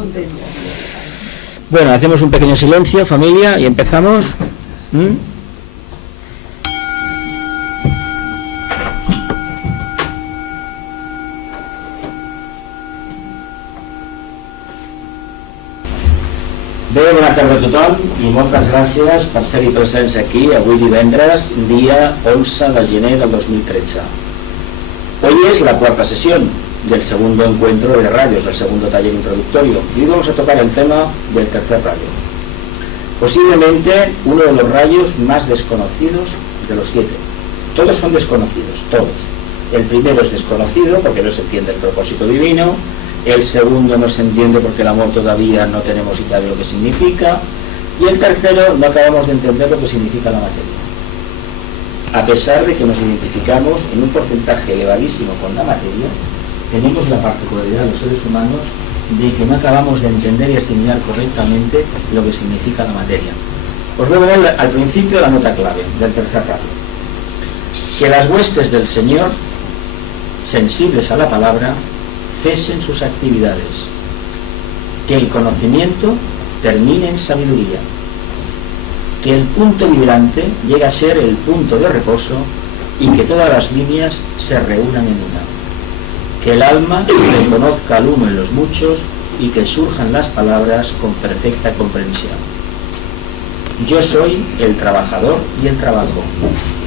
contento. Bueno, hacemos un pequeño silencio, familia, y empezamos. Bé, bona tarda a tothom i moltes gràcies per ser-hi presents aquí avui divendres, día 11 de gener del 2013. Hoy es la cuarta sesión del segundo encuentro de rayos, del segundo taller introductorio, y hoy vamos a tocar el tema del tercer rayo. Posiblemente uno de los rayos más desconocidos de los 7. Todos son desconocidos, todos. El primero es desconocido porque no se entiende el propósito divino. El segundo no se entiende porque el amor todavía no tenemos idea de lo que significa, y el tercero no acabamos de entender lo que significa la materia. A pesar de que nos identificamos en un porcentaje elevadísimo con la materia, tenemos la particularidad de los seres humanos de que no acabamos de entender y asimilar correctamente lo que significa la materia. Os voy a dar al principio la nota clave del tercer rayo: que las huestes del Señor, sensibles a la palabra, cesen sus actividades, que el conocimiento termine en sabiduría, que el punto vibrante llegue a ser el punto de reposo y que todas las líneas se reúnan en una, que el alma reconozca al uno en los muchos y que surjan las palabras con perfecta comprensión. Yo soy el trabajador y el trabajo,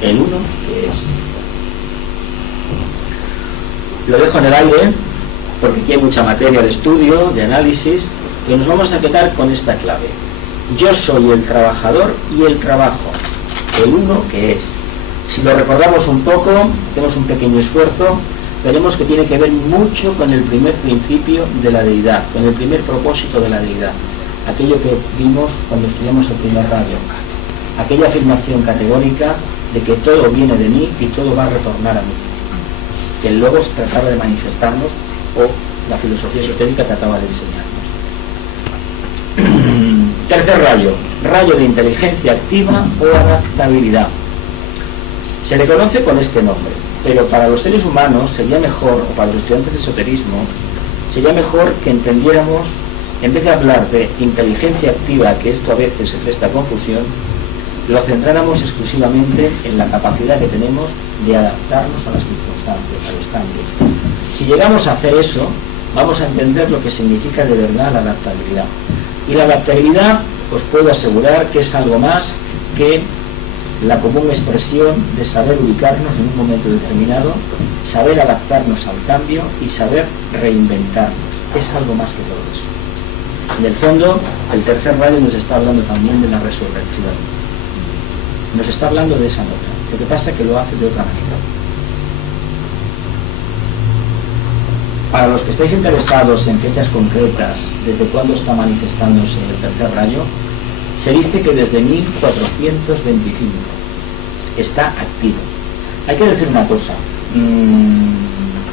el uno que es. Lo dejo en el aire porque aquí hay mucha materia de estudio, de análisis, y nos vamos a quedar con esta clave: yo soy el trabajador y el trabajo, el uno que es. Si lo recordamos un poco, hacemos un pequeño esfuerzo, veremos que tiene que ver mucho con el primer principio de la deidad, con el primer propósito de la deidad, aquello que vimos cuando estudiamos el primer rayo, aquella afirmación categórica de que todo viene de mí y todo va a retornar a mí, que el Logos trataba de manifestarnos, o la filosofía esotérica trataba de enseñarnos. Tercer rayo, rayo de inteligencia activa o adaptabilidad. Se le conoce con este nombre, pero para los seres humanos sería mejor, o para los estudiantes de esoterismo, sería mejor que entendiéramos, en vez de hablar de inteligencia activa, que esto a veces se presta confusión, lo centráramos exclusivamente en la capacidad que tenemos de adaptarnos a las circunstancias, a los cambios. Si llegamos a hacer eso, vamos a entender lo que significa de verdad la adaptabilidad. Y la adaptabilidad, os puedo asegurar que es algo más que la común expresión de saber ubicarnos en un momento determinado, saber adaptarnos al cambio y saber reinventarnos. Es algo más que todo eso. En el fondo, el tercer rayo nos está hablando también de la resurrección. Nos está hablando de esa nota. Lo que pasa es que lo hace de otra manera. Para los que estéis interesados en fechas concretas, desde cuándo está manifestándose el tercer rayo, se dice que desde 1425 está activo. Hay que decir una cosa,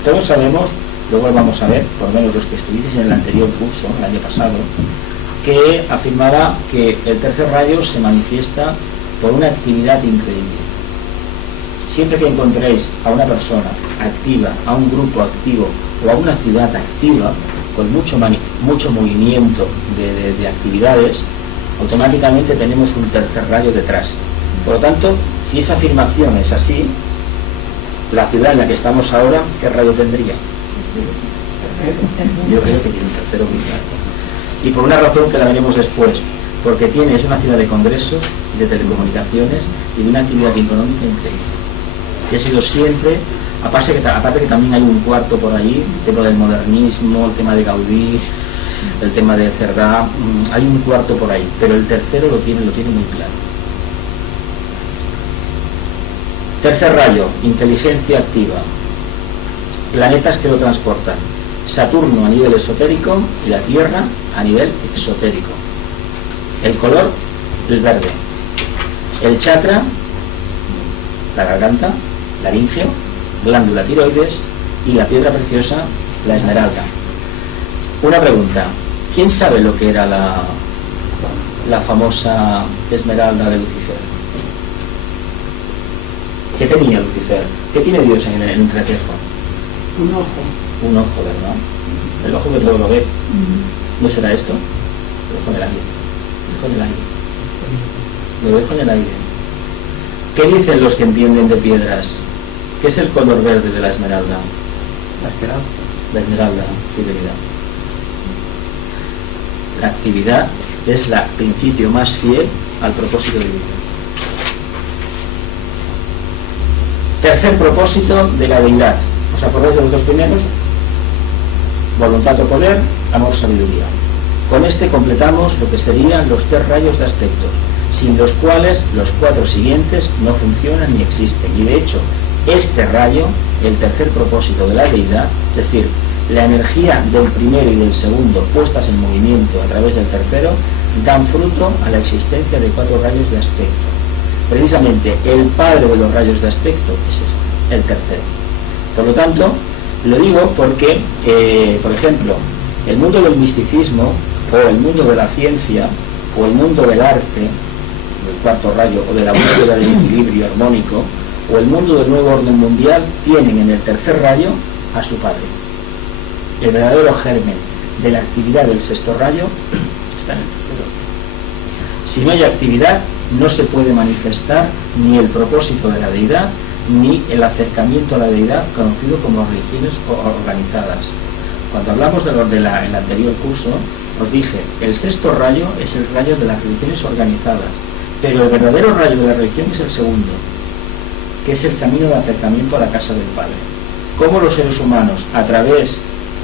todos sabemos, luego vamos a ver, por lo menos los que estuvisteis en el anterior curso, el año pasado, que afirmaba que el tercer rayo se manifiesta por una actividad increíble. Siempre que encontréis a una persona activa, a un grupo activo o a una ciudad activa, con mucho movimiento de actividades, automáticamente tenemos un tercer rayo detrás. Por lo tanto, si esa afirmación es así, la ciudad en la que estamos ahora, ¿qué rayo tendría? Yo creo que tiene un tercero muy claro. Y por una razón que la veremos después, porque es una ciudad de congresos, de telecomunicaciones y de una actividad económica increíble. Que ha sido siempre, aparte que también hay un cuarto por allí, el tema del modernismo, el tema de Gaudí, el tema de Cerdá, hay un cuarto por ahí, pero el tercero lo tiene muy claro. Tercer rayo, inteligencia activa. Planetas que lo transportan: Saturno a nivel esotérico y la Tierra a nivel exotérico. El color, el verde. El chakra, la garganta, laringio, glándula tiroides y la piedra preciosa, la esmeralda. Una pregunta: ¿quién sabe lo que era la famosa esmeralda de Lucifer? ¿Qué tenía Lucifer? ¿Qué tiene Dios en el entrecejo? Un ojo. Un ojo, ¿verdad? El ojo que todo lo ve. ¿No será esto? Lo dejo en el aire. Lo dejo en el aire. ¿Qué dicen los que entienden de piedras? ¿Qué es el color verde de la esmeralda? La esmeralda. La esmeralda, fidelidad. La actividad es el principio más fiel al propósito de vida. Tercer propósito de la deidad. ¿Os acordáis de los dos primeros? Voluntad o poder, amor, sabiduría. Con este completamos lo que serían los 3 rayos de aspectos, sin los cuales los 4 siguientes no funcionan ni existen. Y de hecho, este rayo, el tercer propósito de la deidad, es decir, la energía del primero y del segundo puestas en movimiento a través del tercero, dan fruto a la existencia de 4 rayos de aspecto. Precisamente el padre de los rayos de aspecto es este, el tercero. Por lo tanto, lo digo porque, por ejemplo, el mundo del misticismo, o el mundo de la ciencia, o el mundo del arte, del cuarto rayo, o de la búsqueda del equilibrio armónico, o el mundo del nuevo orden mundial, tienen en el tercer rayo a su padre. El verdadero germen de la actividad del sexto rayo está en el tercero. Si no hay actividad, no se puede manifestar ni el propósito de la deidad, ni el acercamiento a la deidad conocido como religiones organizadas. Cuando hablamos de el anterior curso, os dije, el sexto rayo es el rayo de las religiones organizadas, pero el verdadero rayo de la religión es el segundo, que es el camino de acercamiento a la casa del Padre. Cómo los seres humanos, a través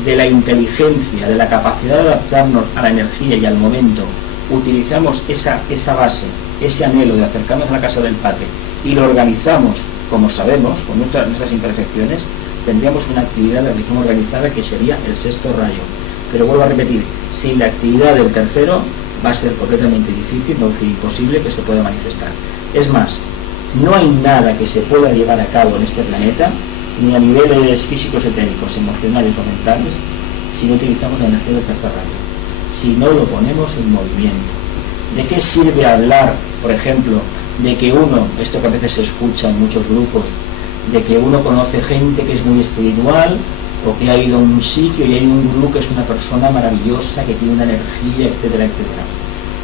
de la inteligencia, de la capacidad de adaptarnos a la energía y al momento, utilizamos esa base, ese anhelo de acercarnos a la casa del Padre y lo organizamos como sabemos, con nuestras imperfecciones, tendríamos una actividad de religión organizada que sería el sexto rayo. Pero vuelvo a repetir, sin la actividad del tercero va a ser completamente difícil, no es imposible que se pueda manifestar. Es más, no hay nada que se pueda llevar a cabo en este planeta, ni a niveles físicos, técnicos, emocionales o mentales, si no utilizamos la energía del tercer rayo, si no lo ponemos en movimiento. ¿De qué sirve hablar, por ejemplo, de que uno, esto que a veces se escucha en muchos grupos, de que uno conoce gente que es muy espiritual o que ha ido a un sitio y hay un gurú que es una persona maravillosa, que tiene una energía, etcétera, etcétera?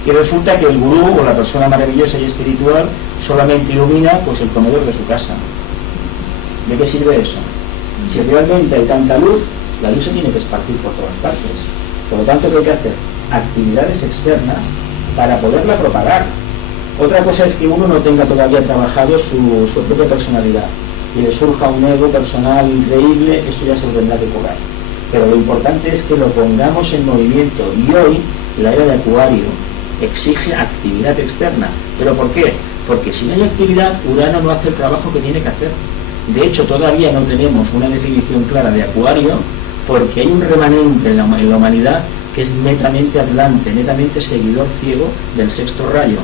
Y resulta que el gurú o la persona maravillosa y espiritual solamente ilumina pues el comedor de su casa. ¿De qué sirve eso? Si realmente hay tanta luz, la luz se tiene que esparcir por todas partes. Por lo tanto, ¿qué hay que hacer? Actividades externas para poderla propagar. Otra cosa es que uno no tenga todavía trabajado su propia personalidad y le surja un ego personal increíble, eso ya se lo tendrá que cobrar. Pero lo importante es que lo pongamos en movimiento, y hoy la era de Acuario exige actividad externa. ¿Pero por qué? Porque si no hay actividad, Urano no hace el trabajo que tiene que hacer. De hecho, todavía no tenemos una definición clara de Acuario, porque hay un remanente en la humanidad que es netamente atlante, netamente seguidor ciego del sexto rayo.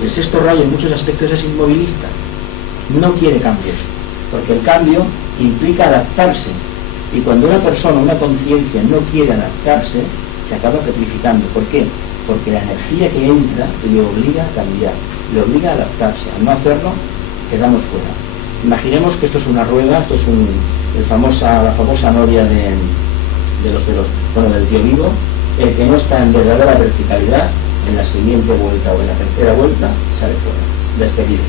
El sexto rayo en muchos aspectos es inmovilista, no quiere cambios, porque el cambio implica adaptarse, y cuando una persona, una conciencia no quiere adaptarse, se acaba petrificando. ¿Por qué? Porque la energía que entra le obliga a cambiar, le obliga a adaptarse. Al no hacerlo, quedamos fuera. Imaginemos que esto es una rueda, esto es la famosa noria del tío Vivo. El que no está en verdadera verticalidad, en la siguiente vuelta o en la tercera vuelta, sale fuera, despedido.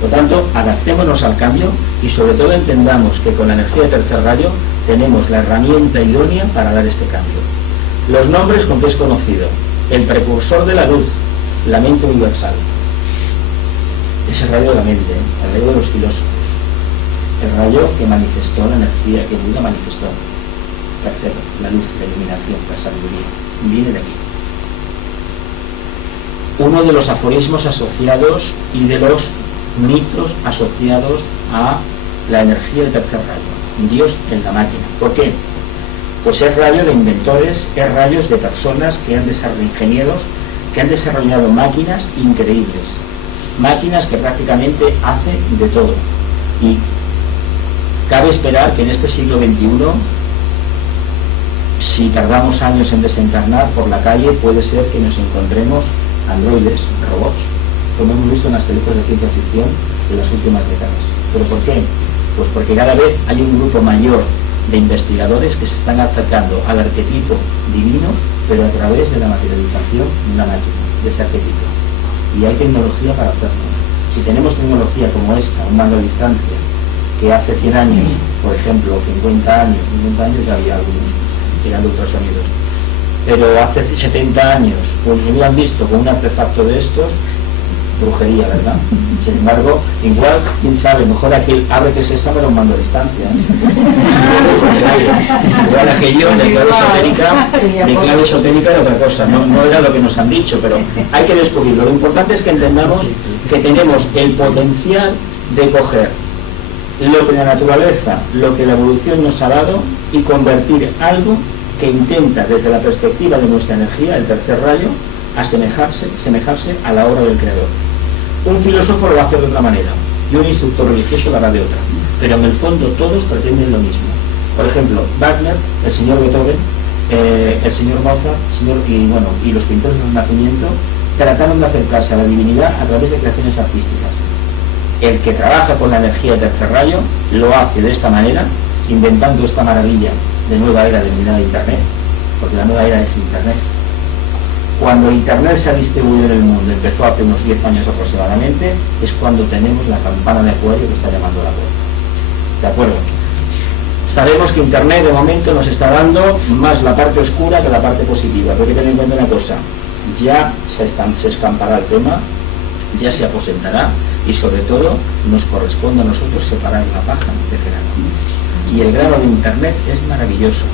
Por lo tanto, adaptémonos al cambio y sobre todo entendamos que con la energía de tercer rayo tenemos la herramienta idónea para dar este cambio. Los nombres con que es conocido: el precursor de la luz, la mente universal. Es el rayo de la mente, el rayo de los filósofos, el rayo que manifestó la energía, que Buda manifestó. Tercero, la luz, la iluminación, la sabiduría, viene de aquí. Uno de los aforismos asociados y de los mitos asociados a la energía del tercer rayo: Dios en la máquina. ¿Por qué? Pues es rayo de inventores, es rayos de personas que han desarrollado, ingenieros que han desarrollado máquinas increíbles, máquinas que prácticamente hacen de todo. Y cabe esperar que en este siglo XXI, si tardamos años en desencarnar, por la calle puede ser que nos encontremos androides, robots, como hemos visto en las películas de ciencia ficción de las últimas décadas. ¿Pero por qué? Pues porque cada vez hay un grupo mayor de investigadores que se están acercando al arquetipo divino pero a través de la materialización de una máquina, de ese arquetipo. Y hay tecnología para hacerlo. Si tenemos tecnología como esta, un mando a distancia, que hace 100 años, por ejemplo, 50 años ya había algunos que eran de ultrasonidos, pero hace 70 años, pues lo hubieran visto con un artefacto de estos, brujería, ¿verdad? Sin embargo, igual, quién sabe, mejor aquel ave que sésamo era un mando a distancia. Igual aquello de clave esotérica era otra cosa, no era lo que nos han dicho, pero hay que descubrirlo. Lo importante es que entendamos que tenemos el potencial de coger lo que la naturaleza, lo que la evolución nos ha dado y convertir algo que intenta desde la perspectiva de nuestra energía, el tercer rayo, asemejarse a la obra del creador. Un filósofo lo va a hacer de una manera y un instructor religioso lo hará de otra, pero en el fondo todos pretenden lo mismo. Por ejemplo, Wagner, el señor Beethoven, el señor Mozart, y los pintores del Renacimiento trataron de acercarse a la divinidad a través de creaciones artísticas. El que trabaja con la energía de tercer rayo lo hace de esta manera, inventando esta maravilla de nueva era denominada Internet, porque la nueva era es Internet. Cuando Internet se ha distribuido en el mundo, empezó hace unos 10 años aproximadamente, es cuando tenemos la campana de Acuario que está llamando a la puerta. ¿De acuerdo? Sabemos que Internet de momento nos está dando más la parte oscura que la parte positiva, pero hay que tener en cuenta una cosa, ya se escampará el tema, ya se aposentará y sobre todo nos corresponde a nosotros separar la paja del grano. Y el grano de Internet es maravilloso.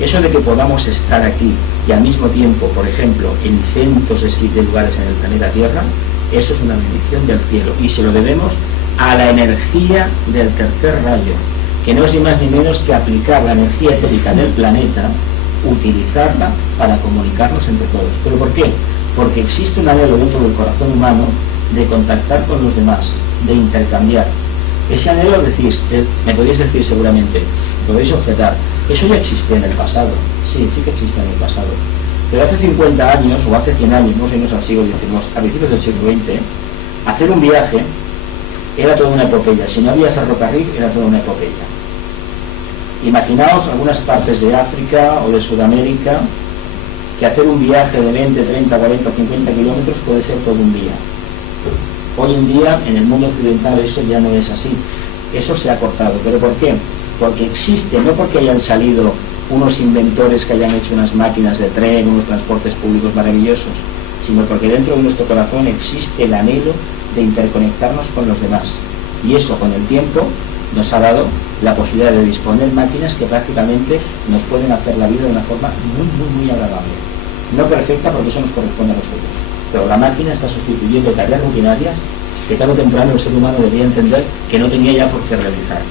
Eso de que podamos estar aquí y al mismo tiempo, por ejemplo, en cientos de lugares en el planeta Tierra, eso es una bendición del cielo y se lo debemos a la energía del tercer rayo, que no es ni más ni menos que aplicar la energía etérica del planeta, utilizarla para comunicarnos entre todos. ¿Pero por qué? Porque existe un anhelo dentro del corazón humano de contactar con los demás, de intercambiar. Ese anhelo, me podéis decir seguramente, podéis objetar, eso ya existía en el pasado. Sí que existía en el pasado. Pero hace 50 años, o hace 100 años, no sé, al siglo XIX, a principios del siglo XX, hacer un viaje era toda una epopeya. Si no había ferrocarril, era toda una epopeya. Imaginaos algunas partes de África o de Sudamérica, que hacer un viaje de 20, 30, 40 o 50 kilómetros puede ser todo un día. Hoy en día, en el mundo occidental, eso ya no es así. Eso se ha cortado. ¿Pero por qué? Porque existe, no porque hayan salido unos inventores que hayan hecho unas máquinas de tren, unos transportes públicos maravillosos, sino porque dentro de nuestro corazón existe el anhelo de interconectarnos con los demás. Y eso, con el tiempo, nos ha dado la posibilidad de disponer máquinas que prácticamente nos pueden hacer la vida de una forma muy agradable. No perfecta, porque eso nos corresponde a nosotros. Pero la máquina está sustituyendo tareas rutinarias que tarde o temprano el ser humano debería entender que no tenía ya por qué realizar.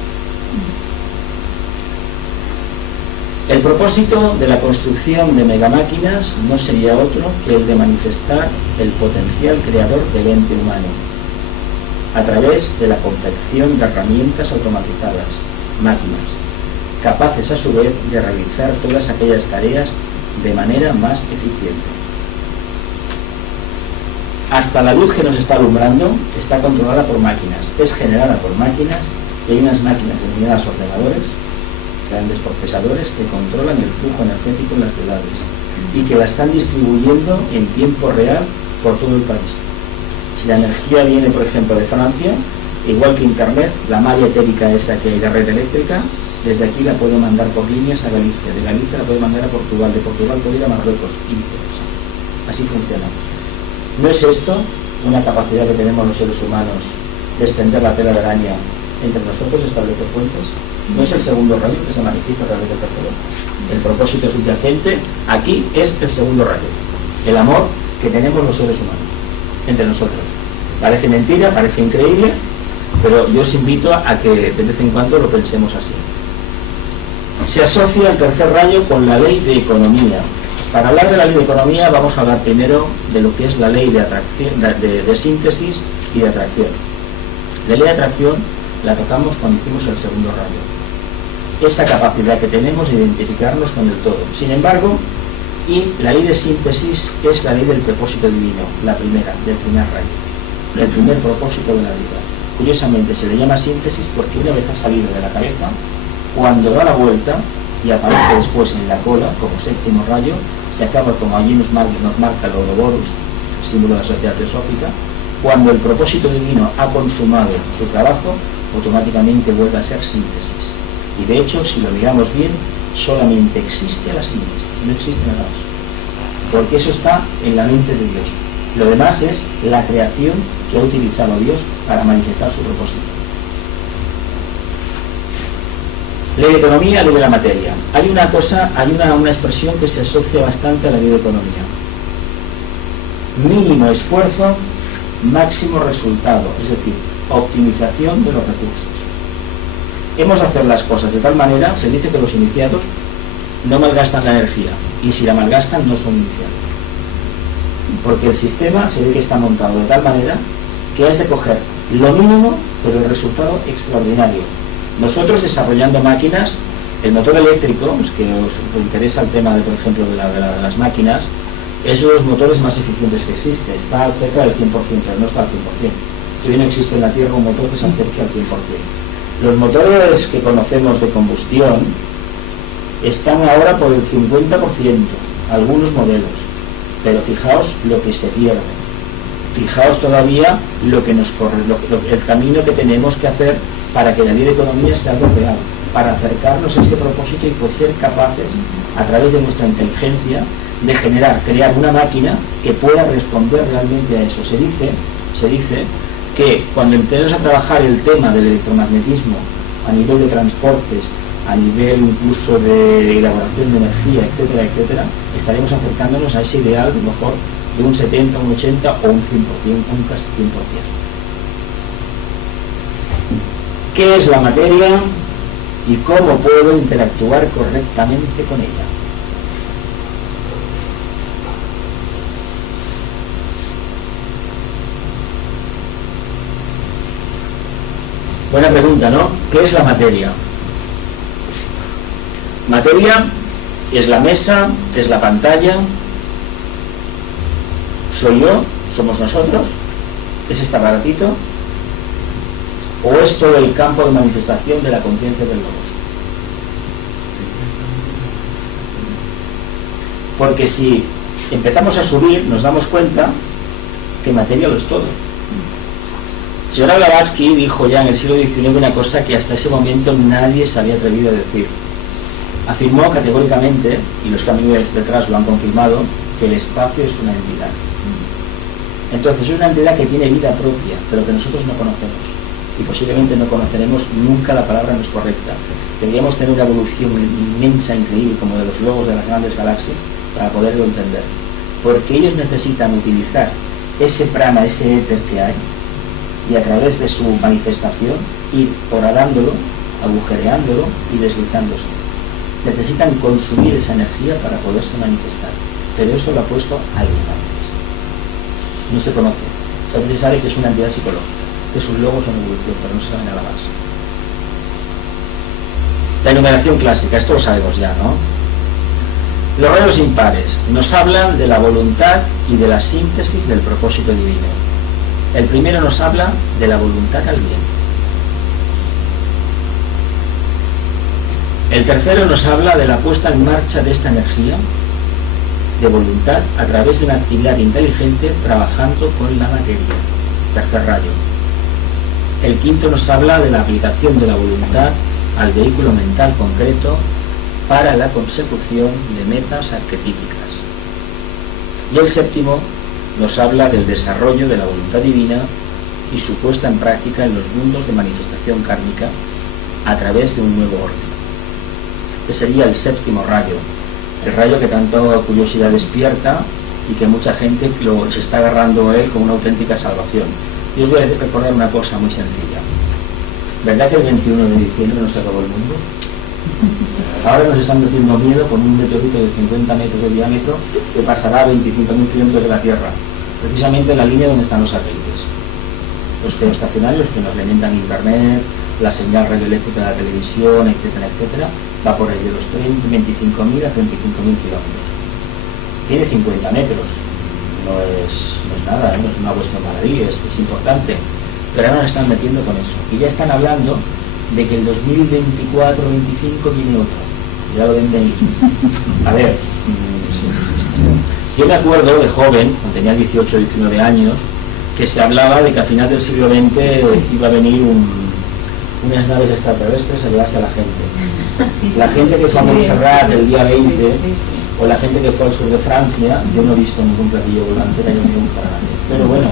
El propósito de la construcción de megamáquinas no sería otro que el de manifestar el potencial creador del ente humano a través de la confección de herramientas automatizadas, máquinas, capaces a su vez de realizar todas aquellas tareas de manera más eficiente. Hasta la luz que nos está alumbrando está controlada por máquinas, es generada por máquinas, y hay unas máquinas denominadas ordenadores, grandes procesadores que controlan el flujo energético en las ciudades y que la están distribuyendo en tiempo real por todo el país. Si la energía viene, por ejemplo, de Francia, igual que Internet, la malla etérica esa que hay de red eléctrica, desde aquí la puede mandar por líneas a Galicia, de Galicia la puede mandar a Portugal, de Portugal puede ir a Marruecos, y viceversa. Así funciona. ¿No es esto una capacidad que tenemos los seres humanos de extender la tela de araña entre nosotros, establecer puentes? ¿No es el segundo rayo que se manifiesta a través del tercero? El propósito subyacente aquí es el segundo rayo, el amor que tenemos los seres humanos entre nosotros. Parece mentira, parece increíble, pero yo os invito a que de vez en cuando lo pensemos así. Se asocia el tercer rayo con la ley de economía. Para hablar de la ley de economía vamos a hablar primero de lo que es la ley de atracción, de síntesis y de atracción. La ley de atracción la tocamos cuando hicimos el segundo rayo. Esa capacidad que tenemos de identificarnos con el todo. Sin embargo, y la ley de síntesis es la ley del propósito divino, la primera, del primer rayo, el primer propósito de la vida. Curiosamente se le llama síntesis porque una vez ha salido de la cabeza, cuando da la vuelta y aparece después en la cola como séptimo rayo, se acaba como allí nos marca el Ouroboros, símbolo de la sociedad teosófica. Cuando el propósito divino ha consumado su trabajo, automáticamente vuelve a ser síntesis. Y de hecho, si lo miramos bien, solamente existe la síntesis, no existe nada más. Porque eso está en la mente de Dios. Lo demás es la creación que ha utilizado Dios para manifestar su propósito. Ley de economía, ley de la materia. Hay una expresión que se asocia bastante a la ley de economía. Mínimo esfuerzo, máximo resultado, es decir, optimización de los recursos. Hemos de hacer las cosas de tal manera, se dice que los iniciados no malgastan la energía, y si la malgastan no son iniciados. Porque el sistema se ve que está montado de tal manera que has de coger lo mínimo, pero el resultado extraordinario. Nosotros desarrollando máquinas, el motor eléctrico, los que os interesa el tema de, por ejemplo, de las máquinas, es uno de los motores más eficientes que existe, está cerca del 100%, pero no está al 100%. Hoy no existe en la Tierra un motor que se acerque al 100%. Los motores que conocemos de combustión están ahora por el 50%, algunos modelos, pero fijaos lo que se pierde. Fijaos todavía lo que nos corre, el camino que tenemos que hacer para que la ley de economía sea algo real, para acercarnos a ese propósito y pues ser capaces, a través de nuestra inteligencia, de crear una máquina que pueda responder realmente a eso. Se dice que cuando empecemos a trabajar el tema del electromagnetismo a nivel de transportes, a nivel incluso de elaboración de energía, etcétera, etcétera, estaremos acercándonos a ese ideal, a lo mejor, de un 70, un 80 o un 100%, un casi 100%. ¿Qué es la materia y cómo puedo interactuar correctamente con ella? Buena pregunta, ¿no? ¿Qué es la materia? Materia es la mesa, es la pantalla, soy yo, somos nosotros, es este aparatito, o es todo el campo de manifestación de la conciencia del logos. Porque si empezamos a subir, nos damos cuenta que materia lo es todo. El señor Blavatsky dijo ya en el siglo XIX una cosa que hasta ese momento nadie se había atrevido a decir. Afirmó categóricamente, y los que han venido detrás lo han confirmado, que el espacio es una entidad. Entonces es una entidad que tiene vida propia, pero que nosotros no conocemos. Y posiblemente no conoceremos nunca, la palabra no es correcta. Deberíamos tener una evolución inmensa, increíble, como de los logos de las grandes galaxias, para poderlo entender. Porque ellos necesitan utilizar ese prana, ese éter que hay, y a través de su manifestación ir horadándolo, agujereándolo y deslizándose. Necesitan consumir esa energía para poderse manifestar, pero eso lo ha puesto alguien antes. No se conoce, solo se sabe que es una entidad psicológica, que es un logos en evolución, pero no se sabe nada más. La enumeración clásica, esto lo sabemos ya, ¿no? Los rayos impares nos hablan de la voluntad y de la síntesis del propósito divino. El primero nos habla de la voluntad al bien. El tercero nos habla de la puesta en marcha de esta energía de voluntad a través de una actividad inteligente trabajando con la materia. Tercer rayo. El quinto nos habla de la aplicación de la voluntad al vehículo mental concreto para la consecución de metas arquetípicas. Y el séptimo nos habla del desarrollo de la voluntad divina y su puesta en práctica en los mundos de manifestación kármica a través de un nuevo orden. Este sería el séptimo rayo, el rayo que tanto curiosidad despierta y que mucha gente se está agarrando a él como una auténtica salvación. Yo os voy a recordar una cosa muy sencilla. ¿Verdad que el 21 de diciembre no se acabó el mundo? Ahora nos están metiendo miedo con un meteorito de 50 metros de diámetro que pasará a 25.000 kilómetros de la Tierra, precisamente en la línea donde están los satélites. Los geoestacionarios que nos alimentan internet, la señal radioeléctrica de la televisión, etcétera, etcétera, va por ahí de los 25.000 a 35.000 kilómetros. Tiene 50 metros, no es nada, no es una cuestión baladí, es importante. Pero ahora nos están metiendo con eso. Y ya están hablando de que el 2024-25 viene otro. ya lo ven venir. A ver, yo me acuerdo de joven, cuando tenía 18 o 19 años, que se hablaba de que a final del siglo XX iba a venir unas naves extraterrestres a llevarse a la gente. La gente que fue a Montserrat el día 20, o la gente que fue al sur de Francia, yo no he visto ningún platillo volante, no hay ningún para nadie. Pero bueno,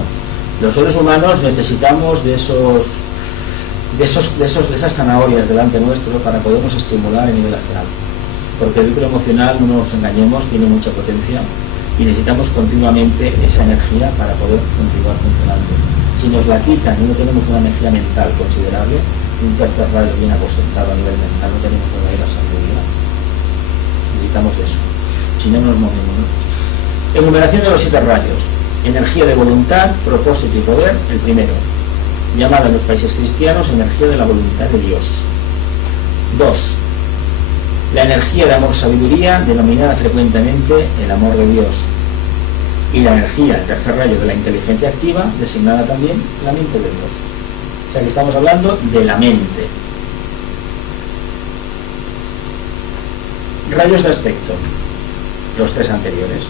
los seres humanos necesitamos de esas zanahorias delante nuestro para podernos estimular a nivel astral. Porque el vínculo emocional, no nos engañemos, tiene mucha potencia y necesitamos continuamente esa energía para poder continuar funcionando. Si nos la quitan y no tenemos una energía mental considerable, un tercer rayo bien aposentado a nivel mental, no tenemos verdadera sabiduría. Necesitamos eso. Si no, nos movemos, ¿no? Enumeración de los 7 rayos. Energía de voluntad, propósito y poder, el primero. Llamada en los países cristianos energía de la voluntad de Dios. 2. La energía de amor-sabiduría, denominada frecuentemente el amor de Dios. Y la energía, el tercer rayo, de la inteligencia activa, designada también la mente de Dios. O sea que estamos hablando de la mente. Rayos de aspecto. Los 3 anteriores: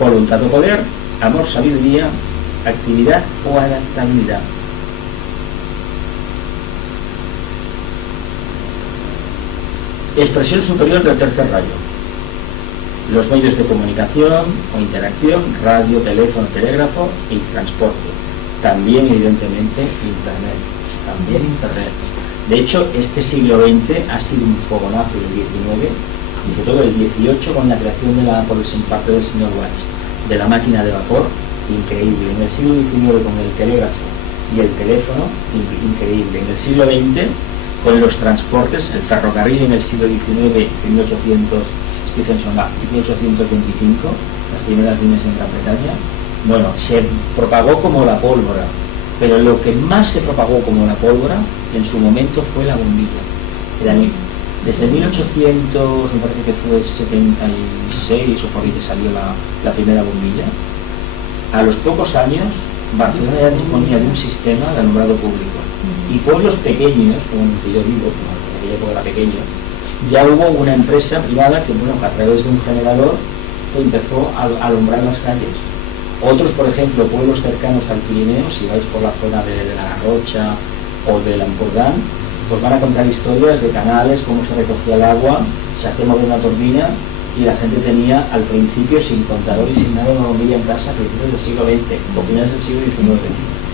voluntad o poder, amor, sabiduría, actividad o adaptabilidad. Expresión superior del tercer rayo: los medios de comunicación o interacción, radio, teléfono, telégrafo y transporte. También, evidentemente, internet. También internet. De hecho, este siglo XX ha sido un fogonazo del XIX, y sobre todo el 18 con la creación por parte del señor Watts de la máquina de vapor, increíble. En el siglo XIX con el telégrafo y el teléfono, increíble. En el siglo XX con los transportes, el ferrocarril en el siglo XIX, en 1825, las primeras líneas en Gran Bretaña, bueno, se propagó como la pólvora, pero lo que más se propagó como la pólvora en su momento fue la bombilla. Desde 1800, me parece que fue 76 o por ahí que salió la primera bombilla. A los pocos años, Barcelona ya disponía de un sistema de alumbrado público. Y pueblos pequeños, como el que yo vivo, como en aquella época era pequeño, ya hubo una empresa privada que, bueno, a través de un generador empezó a alumbrar las calles. Otros, por ejemplo, pueblos cercanos al Pirineo, si vais por la zona de la Garrocha o del Ampurdán, pues van a contar historias de canales, cómo se recogía el agua, se hacía mover una turbina y la gente tenía al principio, sin contador y sin nada, una bombilla en casa a principios del siglo XX o finales del siglo XIX.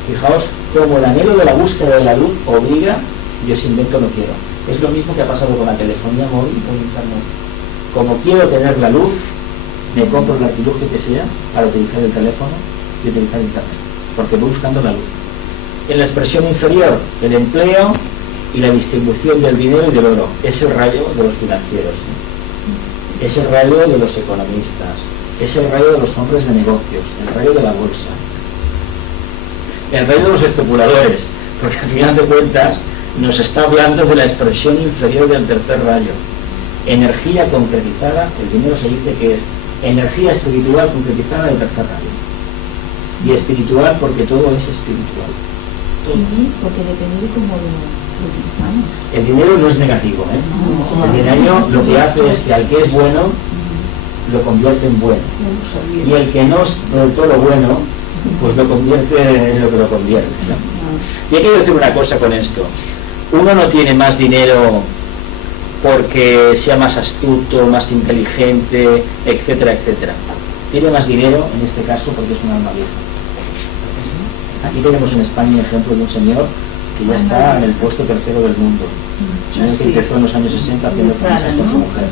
Fijaos cómo el anhelo de la búsqueda de la luz obliga, yo ese invento no quiero. Es lo mismo que ha pasado con la telefonía móvil y con internet. Como quiero tener la luz, me compro el artilugio que sea para utilizar el teléfono y utilizar internet, porque voy buscando la luz. En la expresión inferior, el empleo y la distribución del dinero y del oro. Es el rayo de los financieros, es el rayo de los economistas, es el rayo de los hombres de negocios, el rayo de la bolsa, el rayo de los especuladores, porque al final de cuentas nos está hablando de la expresión inferior del tercer rayo. Energía concretizada, el dinero se dice que es energía espiritual concretizada del tercer rayo. Y espiritual porque todo es espiritual. Todo. Y porque depende de cómo lo utilizamos. El dinero no es negativo, ¿eh? No, el dinero lo que hace es que al que es bueno lo convierte en bueno, y el que no es del todo bueno pues lo convierte en lo que lo convierte, ¿no? Y hay que decir una cosa con esto: uno no tiene más dinero porque sea más astuto, más inteligente, etcétera, etcétera. Tiene más dinero en este caso porque es un alma vieja. Aquí tenemos en España un ejemplo de un señor que ya está en el puesto tercero del mundo. Un que empezó en los años 60 haciendo promesas con su mujer.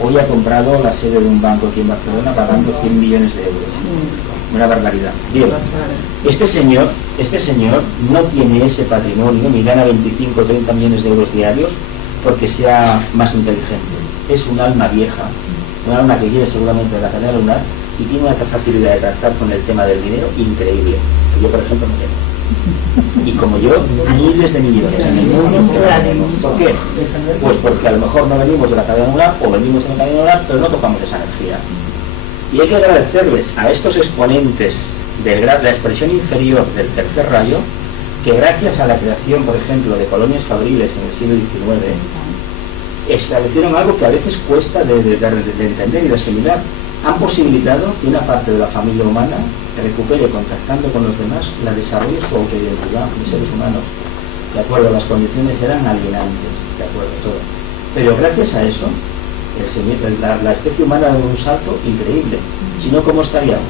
Hoy ha comprado la sede de un banco aquí en Barcelona pagando 100 millones de euros. Una barbaridad. Bien, este señor no tiene ese patrimonio ni gana 25 o 30 millones de euros diarios porque sea más inteligente. Es un alma vieja, un alma que quiere seguramente la carrera lunar y tiene una facilidad de tratar con el tema del dinero increíble, que yo por ejemplo no tengo. Y como yo, miles de millones en el mundo que no tenemos. ¿Por qué? Pues porque a lo mejor no venimos de la cadena lunar o venimos de la cadena lunar, pero no tocamos esa energía. Y hay que agradecerles a estos exponentes de la expresión inferior del tercer rayo, que gracias a la creación, por ejemplo, de colonias fabriles en el siglo XIX, establecieron algo que a veces cuesta de entender y de asimilar. Han posibilitado que una parte de la familia humana recupere, contactando con los demás, la desarrolle su autoidentidad de seres humanos. De acuerdo, las condiciones eran alienantes, de acuerdo, todo. Pero gracias a eso, la especie humana ha dado un salto increíble. Si no, ¿cómo estaríamos?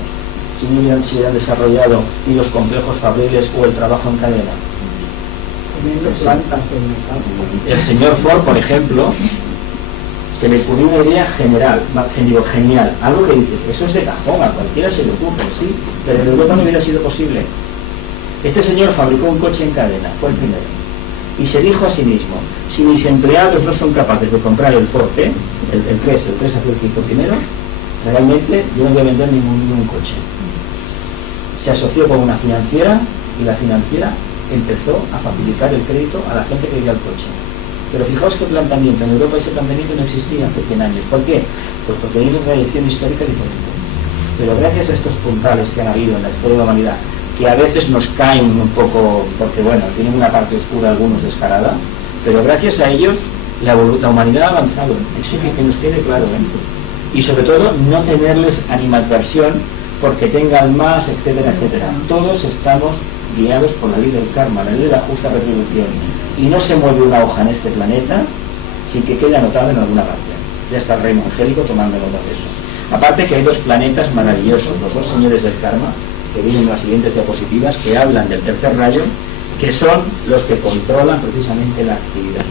Si no hubieran desarrollado ni los complejos fabriles o el trabajo en cadena. El señor Ford, por ejemplo, se le ocurrió una idea genial, algo que dice, eso es de cajón, a cualquiera se le ocurre, sí, pero en Europa no hubiera sido posible. Este señor fabricó un coche en cadena, fue el primero, y se dijo a sí mismo, si mis empleados no son capaces de comprar el Ford T, el 3 hace el 5 primero, realmente yo no voy a vender ningún coche. Se asoció con una financiera y la financiera empezó a facilitar el crédito a la gente que quería el coche. Pero fijaos qué planteamiento, en Europa ese planteamiento no existía hace 100 años. ¿Por qué? Pues porque hay una tradición histórica diferente. Pero gracias a estos puntales que han habido en la historia de la humanidad, que a veces nos caen un poco, porque bueno, tienen una parte oscura algunos descarada, pero gracias a ellos la humanidad ha avanzado. Eso que nos quede claro, ¿eh? Y sobre todo no tenerles animadversión porque tengan más, etcétera, etcétera. Todos estamos guiados por la ley del karma, la ley de la justa retribución, y no se mueve una hoja en este planeta sin que quede anotado en alguna parte. Ya está el reino angélico tomando nota de eso. Aparte que hay dos planetas maravillosos, los dos señores del karma, que vienen en las siguientes diapositivas, que hablan del tercer rayo, que son los que controlan precisamente la actividad.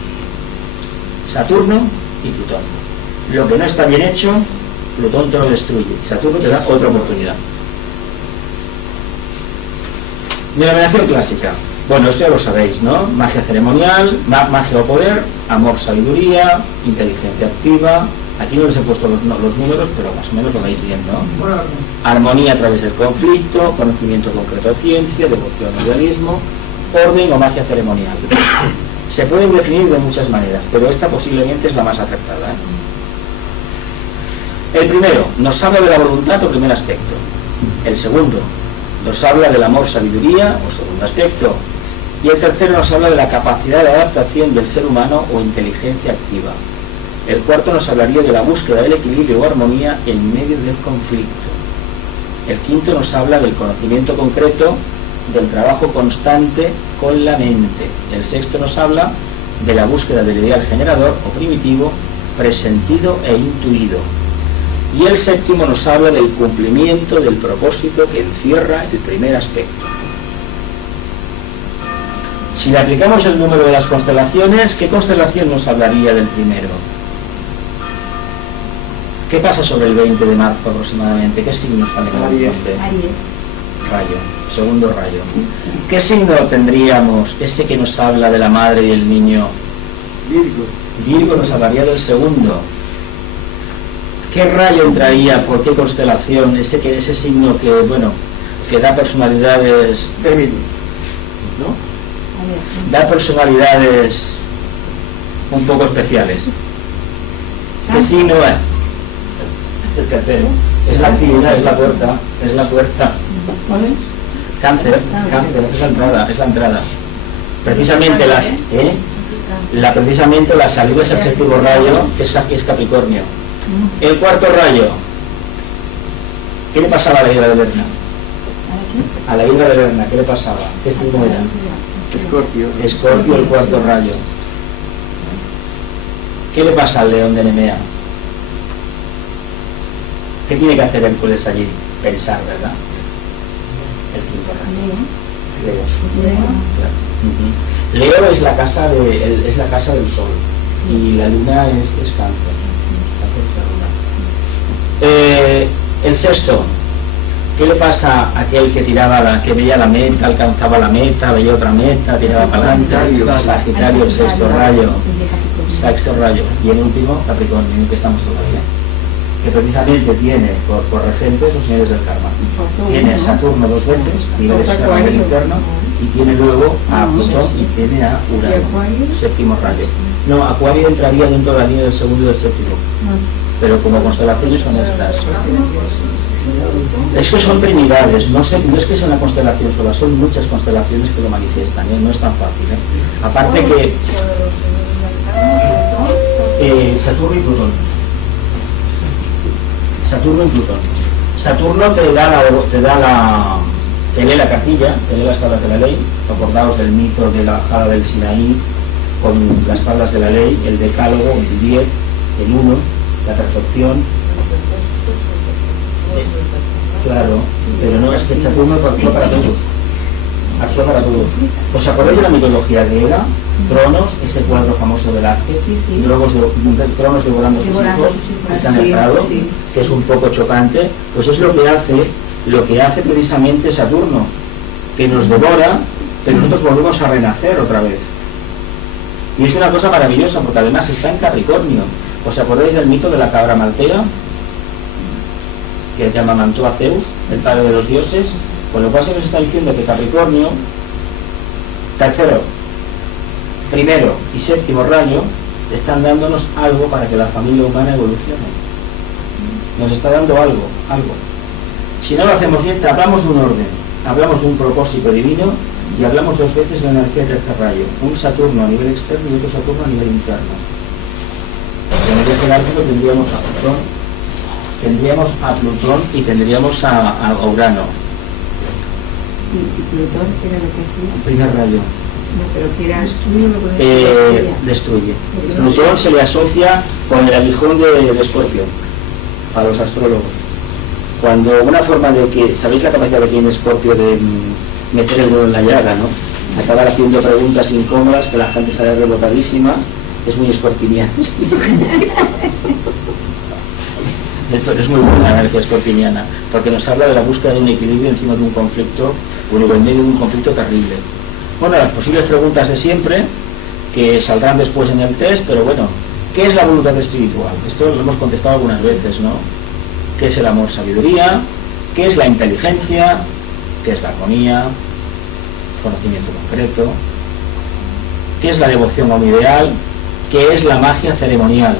Saturno y Plutón. Lo que no está bien hecho, Plutón te lo destruye, Saturno te da otra oportunidad. Denominación clásica. Bueno, esto ya lo sabéis, ¿no? Magia ceremonial, magia o poder, amor, sabiduría, inteligencia activa. Aquí no les he puesto los números, pero más o menos lo veis bien, ¿no? Armonía a través del conflicto, conocimiento concreto de ciencia, devoción o idealismo, orden o magia ceremonial. Se pueden definir de muchas maneras, pero esta posiblemente es la más acertada, ¿eh? El primero nos habla de la voluntad o primer aspecto. El segundo nos habla del amor, sabiduría o segundo aspecto. Y el tercero nos habla de la capacidad de adaptación del ser humano o inteligencia activa. El cuarto nos hablaría de la búsqueda del equilibrio o armonía en medio del conflicto. El quinto nos habla del conocimiento concreto, del trabajo constante con la mente. El sexto nos habla de la búsqueda del ideal generador o primitivo, presentido e intuido. Y el séptimo nos habla del cumplimiento del propósito que encierra el primer aspecto. Si le aplicamos el número de las constelaciones, ¿qué constelación nos hablaría del primero? ¿Qué pasa sobre el 20 de marzo aproximadamente? ¿Qué signos sale con el horizonte? Rayo, segundo rayo. ¿Qué signo tendríamos? Ese que nos habla de la madre y el niño. Virgo. Virgo nos hablaría del segundo. ¿Qué rayo entraría? ¿Por qué constelación? Ese signo que, bueno, que da personalidades. Géminis, ¿no? Da personalidades un poco especiales. ¿Qué signo es? El tercero. Es la actividad, es la puerta. Es la puerta. ¿Cuál es? Cáncer, es la entrada. Precisamente precisamente la salida es el séptimo rayo, que es Capricornio. El cuarto rayo, ¿qué le pasaba a la isla de Lerna? A la isla de Lerna, ¿qué le pasaba? ¿Qué signo era? Escorpio. Escorpio, el cuarto rayo. ¿Qué le pasa al león de Nemea? ¿Qué tiene que hacer Hércules allí? Pensar, ¿verdad? El quinto rayo. Leo es la casa del sol y la luna es Cáncer. El sexto, ¿qué le pasa a aquel que que veía la meta, alcanzaba la meta, veía otra meta, tiraba para adelante? Sagitario, el sexto rayo. Y el último, Capricornio, en el que estamos todavía, que precisamente tiene por regentes los señores del karma. Tiene a Saturno dos veces, a nivel externo y interno, y tiene luego a Plutón y tiene a Urano, séptimo rayo. No, Acuario entraría dentro de la línea del segundo y del séptimo, pero como constelaciones son estas. Es que son trinidades, no es que sea una constelación sola, son muchas constelaciones que lo manifiestan, no es tan fácil, ¿eh? Aparte que Saturno y Plutón. Saturno y Plutón. Saturno te lee la cartilla, te lee las tablas de la ley. Acordaos del mito de la bajada del Sinaí con las tablas de la ley, el decálogo, el 10, el 1, la perfección. Claro, pero no, es que Saturno actúa para todos. Actúa para todos. ¿Os acordáis de la mitología griega? Cronos, ese cuadro famoso del Arque, Cronos devorando sus hijos, que está en el Prado, que es un poco chocante, pues es lo que hace precisamente Saturno, que nos devora, pero nosotros volvemos a renacer otra vez. Y es una cosa maravillosa, porque además está en Capricornio. ¿Os acordáis del mito de la cabra maltea? Que llama Mantú a Zeus, el padre de los dioses. Con lo cual se nos está diciendo que Capricornio, tercero, primero y séptimo rayo, están dándonos algo para que la familia humana evolucione. Nos está dando algo. Si no lo hacemos bien, hablamos de un orden, hablamos de un propósito divino y hablamos dos veces de la energía del tercer rayo. Un Saturno a nivel externo y otro Saturno a nivel interno. En el eje jerárquico tendríamos a Plutón y tendríamos a Urano. ¿Y Plutón era lo que hacía? El primer rayo. No, pero que era destruye. Destruye. Plutón se le asocia con el aguijón de Escorpio, para los astrólogos. Cuando una forma de que, ¿sabéis la capacidad que tiene Escorpio de meter el dedo en la llaga, no? Acabar haciendo preguntas incómodas que la gente sale rebotadísima, es muy escorpiniana. Es muy buena la energía escorpiniana, porque nos habla de la búsqueda de un equilibrio encima de un conflicto, o en medio de un conflicto terrible. Bueno, las posibles preguntas de siempre, que saldrán después en el test, pero bueno, ¿qué es la voluntad espiritual? Esto lo hemos contestado algunas veces, ¿no? ¿Qué es el amor, sabiduría? ¿Qué es la inteligencia? ¿Qué es la armonía? Conocimiento concreto. ¿Qué es la devoción a un ideal? ¿Qué es la magia ceremonial?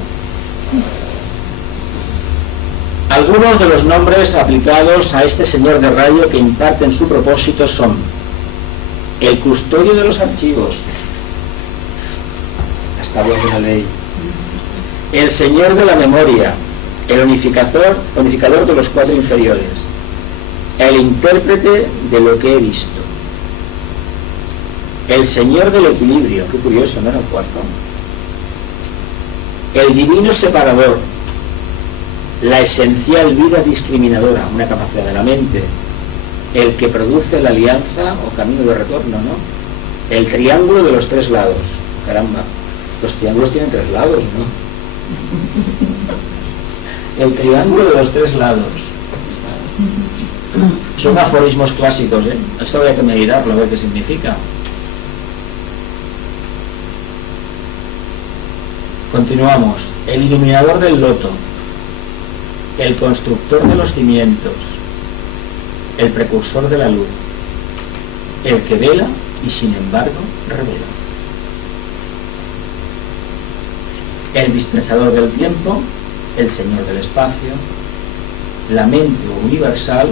Algunos de los nombres aplicados a este señor de rayo que imparten su propósito son el custodio de los archivos, las tablas de la ley, el señor de la memoria, el unificador de los cuatro inferiores, el intérprete de lo que he visto, el señor del equilibrio, qué curioso, ¿no era el cuarto? El divino separador, la esencial vida discriminadora, una capacidad de la mente, el que produce la alianza o camino de retorno, ¿no? El triángulo de los tres lados, caramba, los triángulos tienen tres lados, ¿no? El triángulo de los tres lados. Son aforismos clásicos, ¿eh? Esto habría que meditarlo, a ver qué significa. Continuamos. El iluminador del loto, el constructor de los cimientos, el precursor de la luz, el que vela y sin embargo revela, el dispensador del tiempo, el señor del espacio, la mente universal,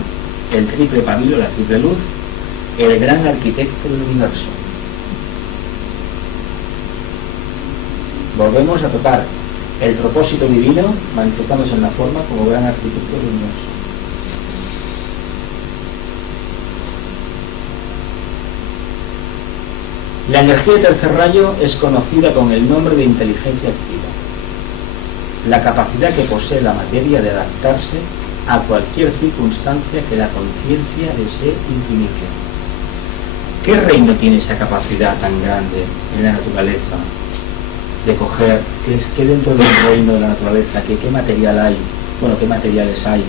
el triple pabilo, la triple luz, el gran arquitecto del universo. Volvemos a tocar el propósito divino manifestándose en la forma como gran arquitecto del universo. La energía de tercer rayo es conocida con el nombre de inteligencia activa, la capacidad que posee la materia de adaptarse a cualquier circunstancia que la conciencia desee imprimir. ¿Qué reino tiene esa capacidad tan grande en la naturaleza de coger, que dentro de un reino de la naturaleza, qué material hay, bueno, qué materiales hay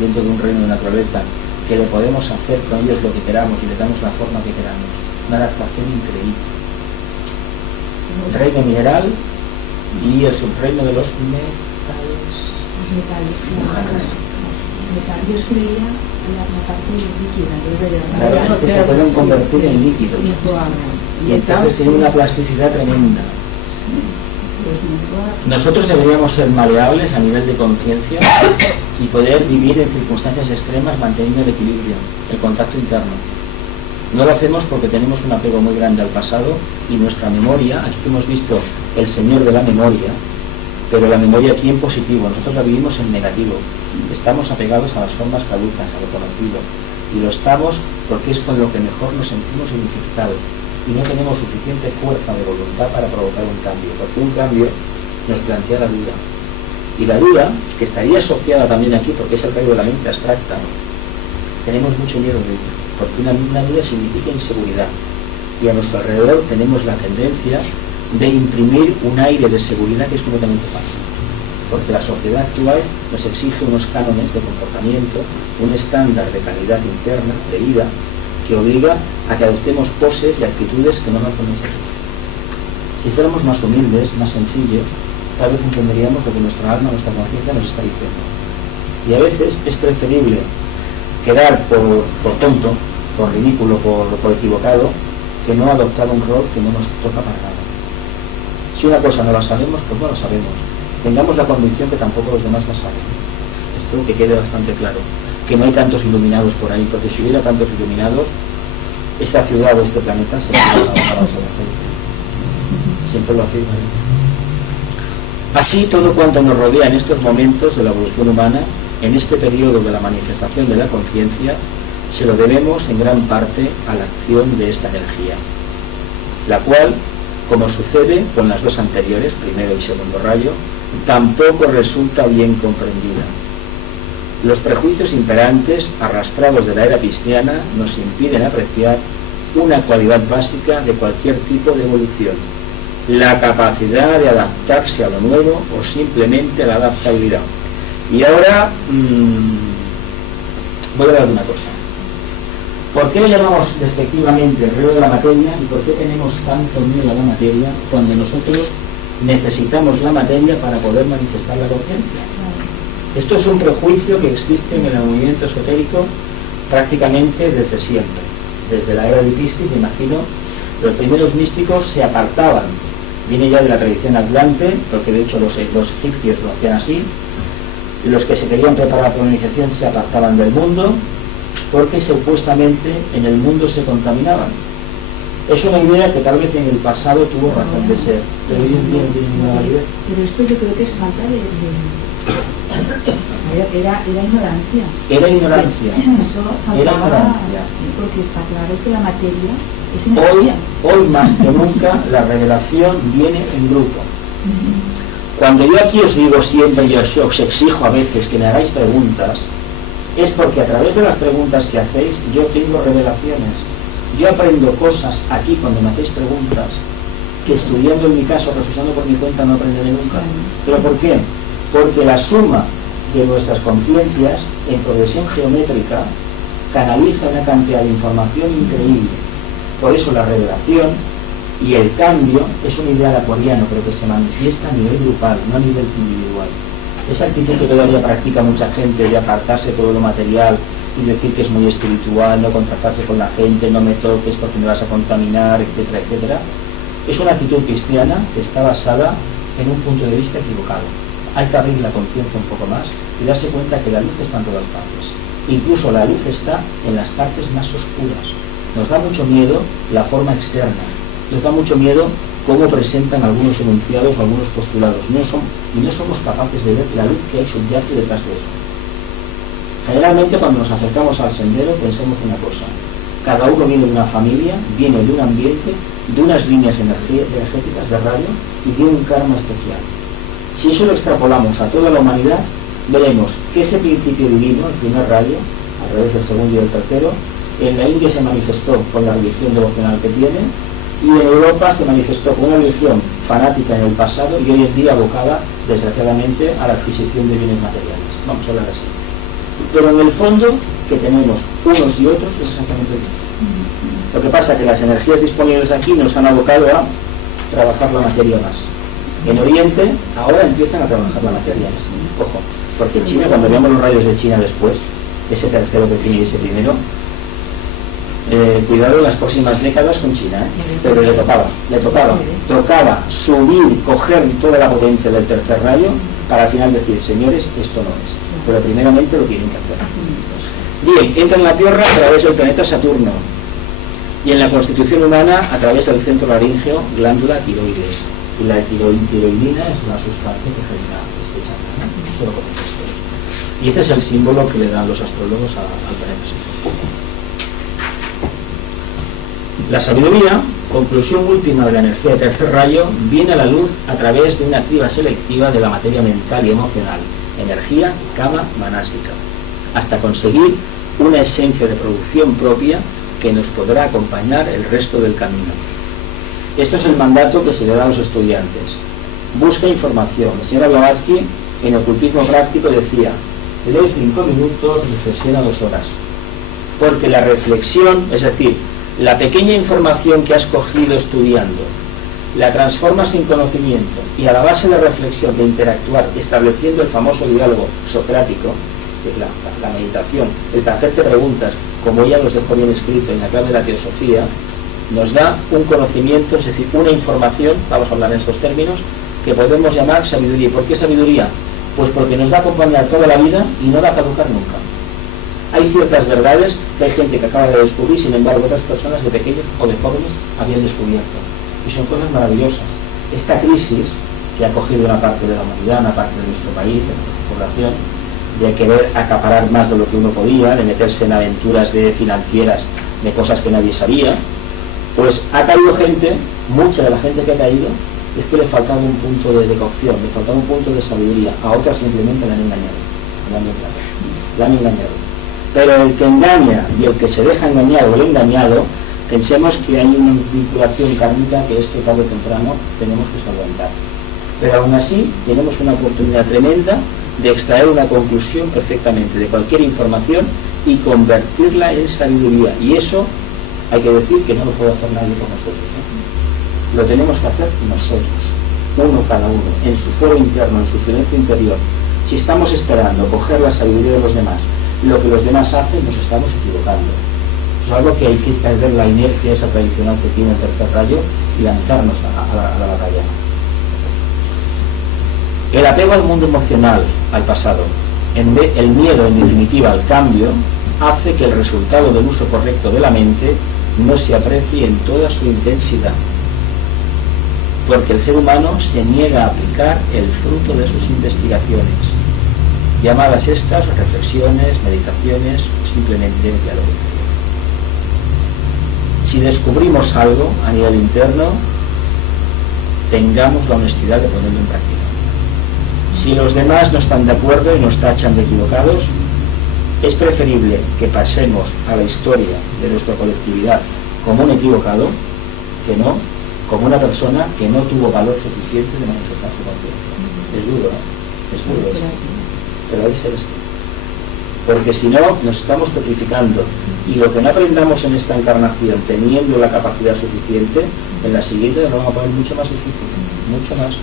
dentro de un reino de la naturaleza, que le podemos hacer con ellos lo que queramos y le damos la forma que queramos? Una adaptación increíble. El reino mineral y el subreino de los metales. Los metales. Yo creía la parte líquida, claro, es que se pueden convertir en líquidos. Y entonces tienen una plasticidad tremenda. Nosotros deberíamos ser maleables a nivel de conciencia y poder vivir en circunstancias extremas manteniendo el equilibrio, el contacto interno. No lo hacemos porque tenemos un apego muy grande al pasado y nuestra memoria, aquí hemos visto el señor de la memoria, pero la memoria aquí en positivo, nosotros la vivimos en negativo. Estamos apegados a las formas caducas, a lo conocido, y lo estamos porque es con lo que mejor nos sentimos identificados y no tenemos suficiente fuerza de voluntad para provocar un cambio, porque un cambio nos plantea la duda, y la duda, que estaría asociada también aquí porque es el rayo de la mente abstracta, tenemos mucho miedo de ello, porque una duda significa inseguridad, y a nuestro alrededor tenemos la tendencia de imprimir un aire de seguridad que es completamente falso, porque la sociedad actual nos exige unos cánones de comportamiento, un estándar de calidad interna, de vida, que obliga a que adoptemos poses y actitudes que no nos hacen ser. Si fuéramos más humildes, más sencillos, tal vez entenderíamos lo que nuestra alma, nuestra conciencia nos está diciendo. Y a veces es preferible quedar por tonto, por ridículo, por equivocado, que no adoptar un rol que no nos toca para nada. Si una cosa no la sabemos, pues no la sabemos. Tengamos la convicción que tampoco los demás la saben. Esto que quede bastante claro. Que no hay tantos iluminados por ahí, porque si hubiera tantos iluminados, esta ciudad o este planeta se va a siempre lo afirma. Así, todo cuanto nos rodea en estos momentos de la evolución humana, en este periodo de la manifestación de la conciencia, se lo debemos en gran parte a la acción de esta energía, la cual, como sucede con las dos anteriores, primero y segundo rayo, tampoco resulta bien comprendida. Los prejuicios imperantes, arrastrados de la era cristiana, nos impiden apreciar una cualidad básica de cualquier tipo de evolución: la capacidad de adaptarse a lo nuevo o simplemente la adaptabilidad. Y ahora voy a hablar de una cosa. ¿Por qué le llamamos despectivamente el ruido de la materia y por qué tenemos tanto miedo a la materia cuando nosotros necesitamos la materia para poder manifestar la conciencia? Esto es un prejuicio que existe en el movimiento esotérico prácticamente desde siempre. Desde la era de Piscis, me imagino, los primeros místicos se apartaban. Viene ya de la tradición atlante, porque de hecho los egipcios lo hacían así. Los que se querían preparar para la iniciación se apartaban del mundo, porque supuestamente en el mundo se contaminaban. Es una idea que tal vez en el pasado tuvo razón de ser, pero hoy en día no tiene ninguna validez. Pero esto yo creo que es falta de... Era ignorancia. Era ignorancia. Eso faltaba, era ignorancia. Porque está claro que la materia es energía. Hoy más que nunca la revelación viene en grupo. Cuando yo aquí os digo siempre y os exijo a veces que me hagáis preguntas, es porque a través de las preguntas que hacéis yo tengo revelaciones. Yo aprendo cosas aquí cuando me hacéis preguntas que estudiando en mi caso, reflexionando por mi cuenta, no aprenderé nunca. ¿Pero por qué? Porque la suma de nuestras conciencias en progresión geométrica canaliza una cantidad de información increíble. Por eso la revelación y el cambio es un ideal acuariano, pero que se manifiesta a nivel grupal, no a nivel individual. Esa actitud que todavía practica mucha gente de apartarse de todo lo material y decir que es muy espiritual, no contactarse con la gente, no me toques porque me vas a contaminar, etcétera, etcétera, es una actitud cristiana que está basada en un punto de vista equivocado. Hay que abrir la conciencia un poco más y darse cuenta que la luz está en todas partes. Incluso la luz está en las partes más oscuras. Nos da mucho miedo la forma externa, nos da mucho miedo cómo presentan algunos enunciados o algunos postulados, y no somos capaces de ver la luz que hay subyace detrás de eso. Generalmente cuando nos acercamos al sendero pensemos una cosa: cada uno viene de una familia, viene de un ambiente, de unas líneas energéticas de rayo y de un karma especial. Si eso lo extrapolamos a toda la humanidad, veremos que ese principio divino, el primer rayo, a través del segundo y del tercero, en la India se manifestó con la religión devocional que tiene, y en Europa se manifestó con una religión fanática en el pasado y hoy en día abocada, desgraciadamente, a la adquisición de bienes materiales. Vamos a hablar así. Pero en el fondo, que tenemos unos y otros es exactamente lo mismo. Lo que pasa es que las energías disponibles aquí nos han abocado a trabajar la materia más. En Oriente ahora empiezan a trabajar la materia más. Ojo, porque en China, cuando veamos los rayos de China después, ese tercero que tiene y ese primero, cuidado en las próximas décadas con China, pero le tocaba subir, coger toda la potencia del tercer rayo para al final decir, señores, esto no es, pero primeramente lo tienen que hacer. Bien, entra en la Tierra a través del planeta Saturno y en la constitución humana a través del centro laríngeo, glándula tiroides. Y la tiroidina es una sustancia que genera este chakra, ¿no? Solo con esto. Y este es el símbolo que le dan los astrólogos al planeta. La sabiduría, conclusión última de la energía de tercer rayo, viene a la luz a través de una criba selectiva de la materia mental y emocional, energía kama manásika, hasta conseguir una esencia de producción propia que nos podrá acompañar el resto del camino. Esto es el mandato que se le da a los estudiantes. Busca información. La señora Blavatsky, en Ocultismo Práctico, decía: te doy 5 minutos, reflexiona 2 horas. Porque la reflexión, es decir, la pequeña información que has cogido estudiando, la transformas en conocimiento, y a la base de reflexión, de interactuar, estableciendo el famoso diálogo socrático, que es la meditación, el hacerte preguntas, como ya nos dejó bien escrito en la clave de la teosofía, nos da un conocimiento, es decir, una información, vamos a hablar en estos términos, que podemos llamar sabiduría. ¿Y por qué sabiduría? Pues porque nos va a acompañar toda la vida y no va a caducar nunca. Hay ciertas verdades que hay gente que acaba de descubrir, sin embargo otras personas de pequeños o de jóvenes habían descubierto. Y son cosas maravillosas. Esta crisis que ha cogido una parte de la humanidad, una parte de nuestro país, de nuestra población, de querer acaparar más de lo que uno podía, de meterse en aventuras financieras de cosas que nadie sabía, pues ha caído gente, mucha de la gente que ha caído, es que le faltaba un punto de cocción, le faltaba un punto de sabiduría, a otras simplemente la han engañado. Pero el que engaña y el que se deja engañar o el engañado, pensemos que hay una vinculación kármica que esto tarde o temprano tenemos que solventar. Pero aún así tenemos una oportunidad tremenda de extraer una conclusión perfectamente de cualquier información y convertirla en sabiduría. Y eso hay que decir que no lo puede hacer nadie por nosotros, ¿no? Lo tenemos que hacer nosotros, uno cada uno, en su foro interno, en su silencio interior. Si estamos esperando coger la sabiduría de los demás, lo que los demás hacen, nos estamos equivocando. Es algo que hay que perder la inercia esa tradicional que tiene el tercer rayo y lanzarnos a la batalla. El apego al mundo emocional, al pasado, el miedo en definitiva al cambio, hace que el resultado del uso correcto de la mente no se aprecie en toda su intensidad, porque el ser humano se niega a aplicar el fruto de sus investigaciones, llamadas estas reflexiones, meditaciones o simplemente diálogo. Si descubrimos algo a nivel interno, tengamos la honestidad de ponerlo en práctica. Si los demás no están de acuerdo y nos tachan de equivocados, es preferible que pasemos a la historia de nuestra colectividad como un equivocado que no como una persona que no tuvo valor suficiente de manifestar su conciencia. Es duro, ¿eh? Es duro esto. Pero hay que ser así. Porque si no, nos estamos petrificando. Y lo que no aprendamos en esta encarnación, teniendo la capacidad suficiente, en la siguiente nos vamos a poner mucho más difícil. Mucho más.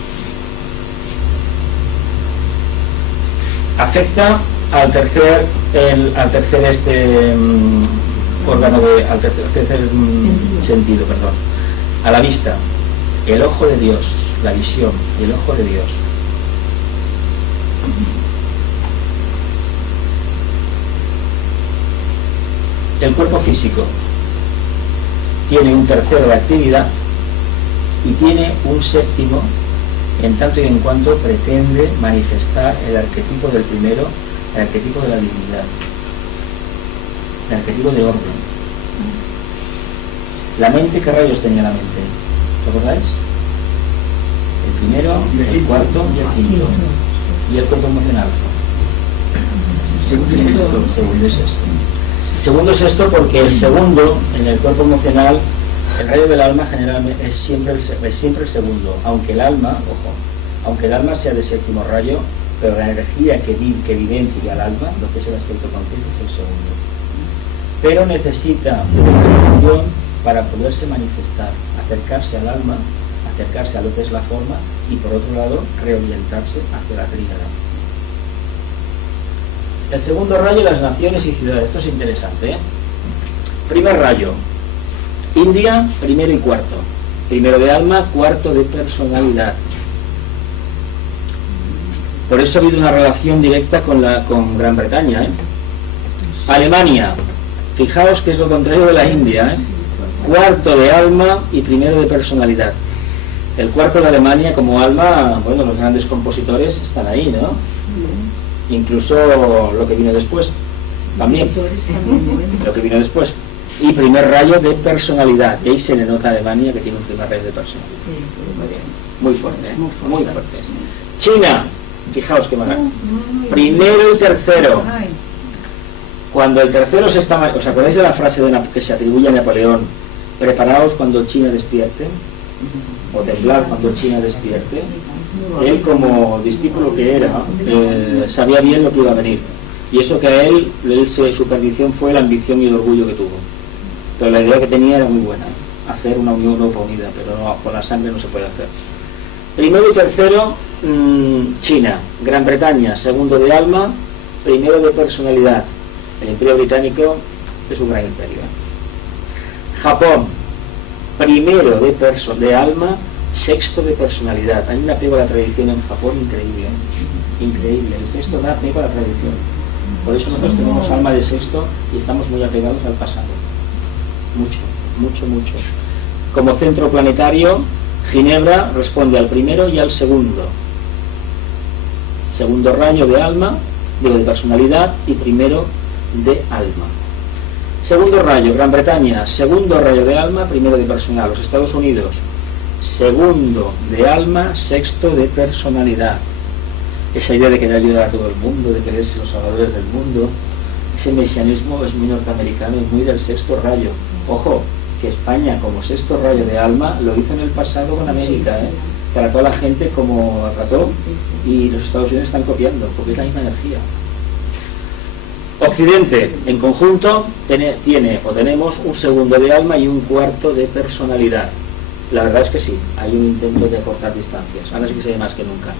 Afecta al tercer órgano al tercer sentido, a la vista, el ojo de Dios, la visión, el ojo de Dios. El cuerpo físico tiene un tercero de actividad y tiene un séptimo en tanto y en cuanto pretende manifestar el arquetipo del primero, el arquetipo de la divinidad, el arquetipo de orden. La mente, ¿qué rayos tenía la mente? ¿Recordáis? El primero, el cuarto y el quinto. ¿Y el cuerpo emocional? Segundo y sexto. Segundo es esto porque el segundo, en el cuerpo emocional, el rayo del alma generalmente es siempre el segundo, aunque el alma sea de séptimo rayo, pero la energía que vivencia al alma, lo que es el aspecto consciente, es el segundo. Pero necesita una unión para poderse manifestar, acercarse al alma, acercarse a lo que es la forma y por otro lado reorientarse hacia la tríada. El segundo rayo, las naciones y ciudades. Esto es interesante, ¿eh? Primer rayo, India, primero y cuarto. Primero de alma, cuarto de personalidad. Por eso ha habido una relación directa con Gran Bretaña, ¿eh? Alemania, fijaos que es lo contrario de la India, ¿eh? Cuarto de alma y primero de personalidad. El cuarto de Alemania como alma, bueno, los grandes compositores están ahí, ¿no? Incluso lo que vino después, también. Lo que vino después. Y primer rayo de personalidad. Y ahí se le nota a Alemania que tiene un primer rayo de personalidad. Muy fuerte, ¿eh? Muy fuerte. China, fijaos qué maravilla. Primero y tercero. Cuando el tercero se está... ¿Os acordáis de la frase que se atribuye a Napoleón? Preparaos cuando China despierte, o temblad cuando China despierte. Él, como discípulo que era, sabía bien lo que iba a venir. Y eso que a él su perdición fue la ambición y el orgullo que tuvo. Pero la idea que tenía era muy buena, hacer una Unión Europa unida, pero no, con la sangre no se puede hacer. Primero y tercero, China. Gran Bretaña, segundo de alma, primero de personalidad. El Imperio Británico es un gran imperio. Japón, primero de alma, sexto de personalidad. Hay un apego a la tradición en Japón increíble, increíble. El sexto da apego a la tradición. Por eso nosotros tenemos alma de sexto y estamos muy apegados al pasado. Mucho, mucho, mucho. Como centro planetario, Ginebra responde al primero y al segundo. Segundo rayo de alma, digo de personalidad, y primero de alma. Segundo rayo, Gran Bretaña, segundo rayo de alma, primero de personalidad. Los Estados Unidos, segundo de alma, sexto de personalidad. Esa idea de querer ayudar a todo el mundo, de querer ser los salvadores del mundo, ese mesianismo es muy norteamericano y muy del sexto rayo. Ojo, que España como sexto rayo de alma lo hizo en el pasado con América, ¿eh? Trató a la gente como trató, y los Estados Unidos están copiando porque es la misma energía. Occidente en conjunto tenemos un segundo de alma y un cuarto de personalidad. La verdad es que sí, hay un intento de acortar distancias, ahora sí que se ve más que nunca.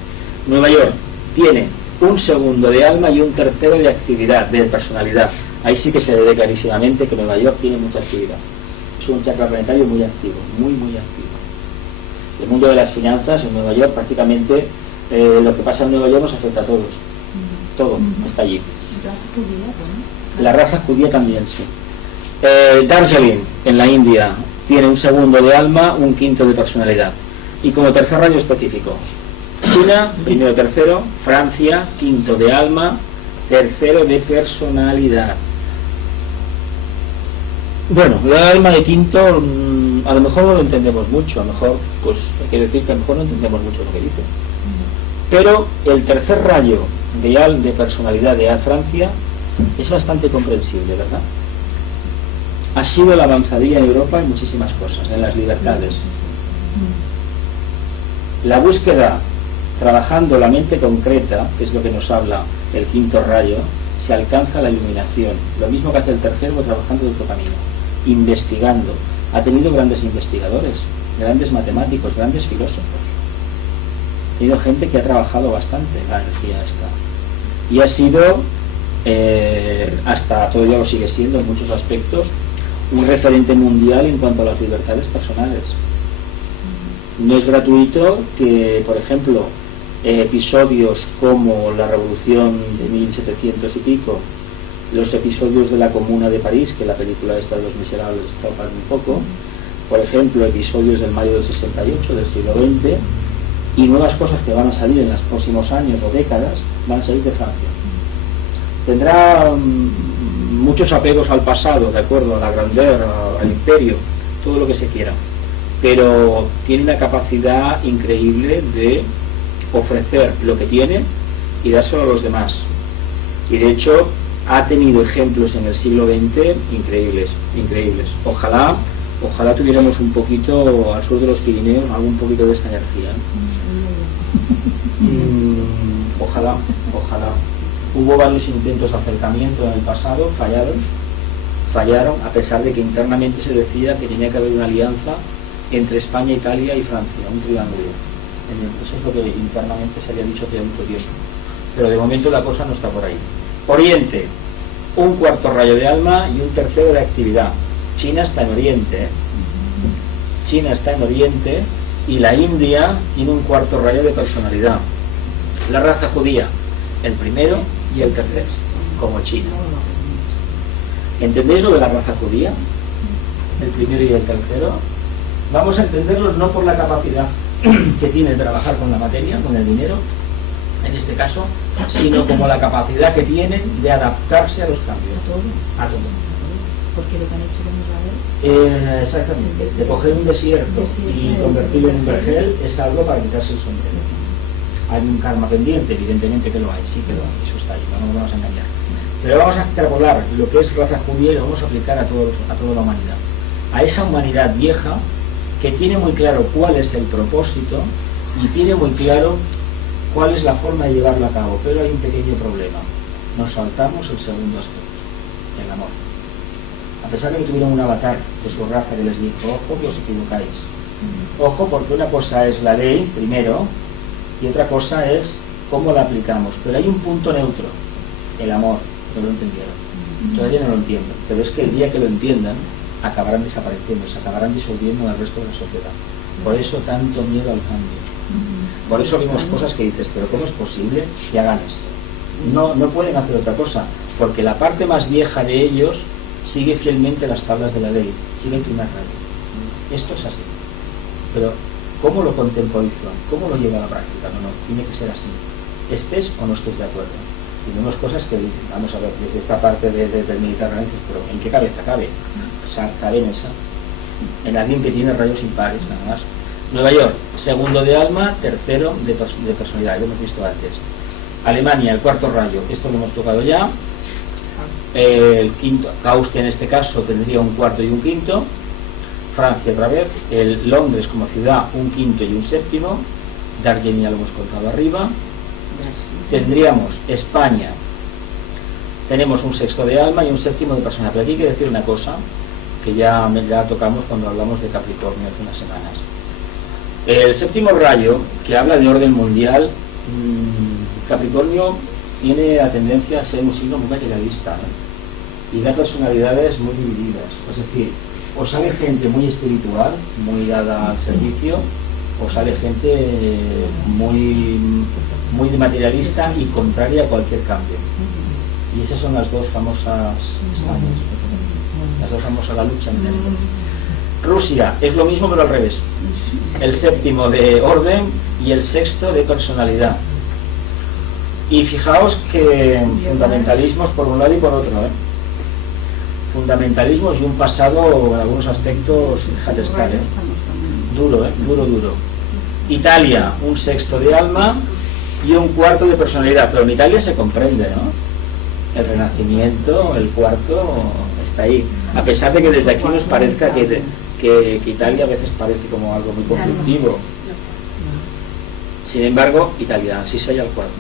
Nueva York tiene un segundo de alma y un tercero de actividad, de personalidad. Ahí sí que se ve clarísimamente que Nueva York tiene mucha actividad. Es un chakra planetario muy activo, muy activo. El mundo de las finanzas en Nueva York prácticamente lo que pasa en Nueva York nos afecta a todos. Todo está allí. La raza judía también, sí. Darjeeling, en la India, tiene un segundo de alma, un quinto de personalidad. Y como tercer rayo específico, China, primero y tercero, Francia, quinto de alma, tercero de personalidad. Bueno, el alma de quinto, a lo mejor no lo entendemos mucho, a lo mejor, pues hay que decir que a lo mejor no entendemos mucho lo que dice. Pero el tercer rayo de personalidad de Francia es bastante comprensible, ¿verdad? Ha sido la avanzadilla en Europa en muchísimas cosas, en las libertades. La búsqueda, trabajando la mente concreta, que es lo que nos habla el quinto rayo, se alcanza la iluminación. Lo mismo que hace el tercero, trabajando de otro camino, investigando. Ha tenido grandes investigadores, grandes matemáticos, grandes filósofos. Ha tenido gente que ha trabajado bastante la energía esta. Y ha sido, hasta todavía lo sigue siendo en muchos aspectos, un referente mundial en cuanto a las libertades personales. No es gratuito que, por ejemplo, episodios como la Revolución de 1700 y pico, los episodios de la Comuna de París, que la película esta de Los Miserables toca un poco, por ejemplo, episodios del mayo del 68 del siglo XX, y nuevas cosas que van a salir en los próximos años o décadas, van a salir de Francia. Tendrá muchos apegos al pasado, de acuerdo a la grandeur, al imperio, todo lo que se quiera, pero tiene una capacidad increíble de ofrecer lo que tiene y dárselo a los demás. Y de hecho ha tenido ejemplos en el siglo XX increíbles. Ojalá tuviéramos un poquito al sur de los Pirineos algún poquito de esta energía. Ojalá. Hubo varios intentos de acercamiento en el pasado, fallaron, a pesar de que internamente se decía que tenía que haber una alianza entre España, Italia y Francia, un triángulo. Eso es lo que internamente se había dicho hace mucho tiempo. Pero de momento la cosa no está por ahí. Oriente, un cuarto rayo de alma y un tercero de actividad. China está en Oriente. Y la India tiene un cuarto rayo de personalidad. La raza judía, el primero y el tercero, como China. ¿Entendéis lo de la raza judía? El primero y el tercero. Vamos a entenderlos no por la capacidad que tiene de trabajar con la materia, con el dinero, en este caso, sino como la capacidad que tienen de adaptarse a los cambios. A todo. Porque lo que han hecho con Israel. Exactamente, de coger un desierto y convertirlo en un vergel es algo para quitarse el sombrero. Hay un karma pendiente, evidentemente que lo hay, sí que lo hay, eso está ahí, no nos vamos a engañar. Pero vamos a extrapolar lo que es raza judía y lo vamos a aplicar a toda la humanidad. A esa humanidad vieja que tiene muy claro cuál es el propósito y tiene muy claro cuál es la forma de llevarlo a cabo, pero hay un pequeño problema. Nos saltamos el segundo aspecto, el amor. A pesar de que tuvieron un avatar de su raza que les dijo, ojo que os equivocáis. Ojo, porque una cosa es la ley, primero, y otra cosa es cómo la aplicamos. Pero hay un punto neutro, el amor. No lo entendieron. Todavía no lo entiendo. Pero es que el día que lo entiendan, acabarán desapareciendo, se acabarán disolviendo al resto de la sociedad. Por eso tanto miedo al cambio. Por eso vimos cosas que dices, pero ¿cómo es posible que hagan esto? No pueden hacer otra cosa, porque la parte más vieja de ellos sigue fielmente las tablas de la ley, sigue el primer rayo. Esto es así. Pero ¿cómo lo contemporizan? ¿Cómo lo lleva a la práctica? No, tiene que ser así. Estés o no estés de acuerdo. Y vemos cosas que dicen, vamos a ver, desde esta parte del Mediterráneo, pero ¿en qué cabeza cabe? O sea, cabe en esa. En alguien que tiene rayos impares, nada más. Nueva York, segundo de alma, tercero de personalidad, lo hemos visto antes. Alemania, el cuarto rayo, esto lo hemos tocado ya. El quinto, Causte en este caso tendría un cuarto y un quinto. Francia otra vez, el Londres como ciudad un quinto y un séptimo. Darjeeling ya lo hemos contado arriba. Tendríamos España, tenemos un sexto de alma y un séptimo de personalidad. Pero aquí hay que decir una cosa que ya tocamos cuando hablamos de Capricornio hace unas semanas. El séptimo rayo, que habla de orden mundial, Capricornio tiene la tendencia a ser un signo muy materialista, y da personalidades muy divididas. Es decir, o sale gente muy espiritual, muy dada al servicio, o sale gente muy materialista y contraria a cualquier cambio. Y esas son las dos famosas Españas, las dos famosas, la lucha en el Rusia es lo mismo pero al revés, el séptimo de orden y el sexto de personalidad. Y fijaos que fundamentalismos por un lado y por otro, fundamentalismos y un pasado en algunos aspectos, fíjate estar, duro, duro. Italia, un sexto de alma y un cuarto de personalidad, pero en Italia se comprende, ¿no? El Renacimiento, el cuarto está ahí, a pesar de que desde aquí nos parezca que Italia a veces parece como algo muy conflictivo. Sin embargo, Italia, sí se halla al cuarto.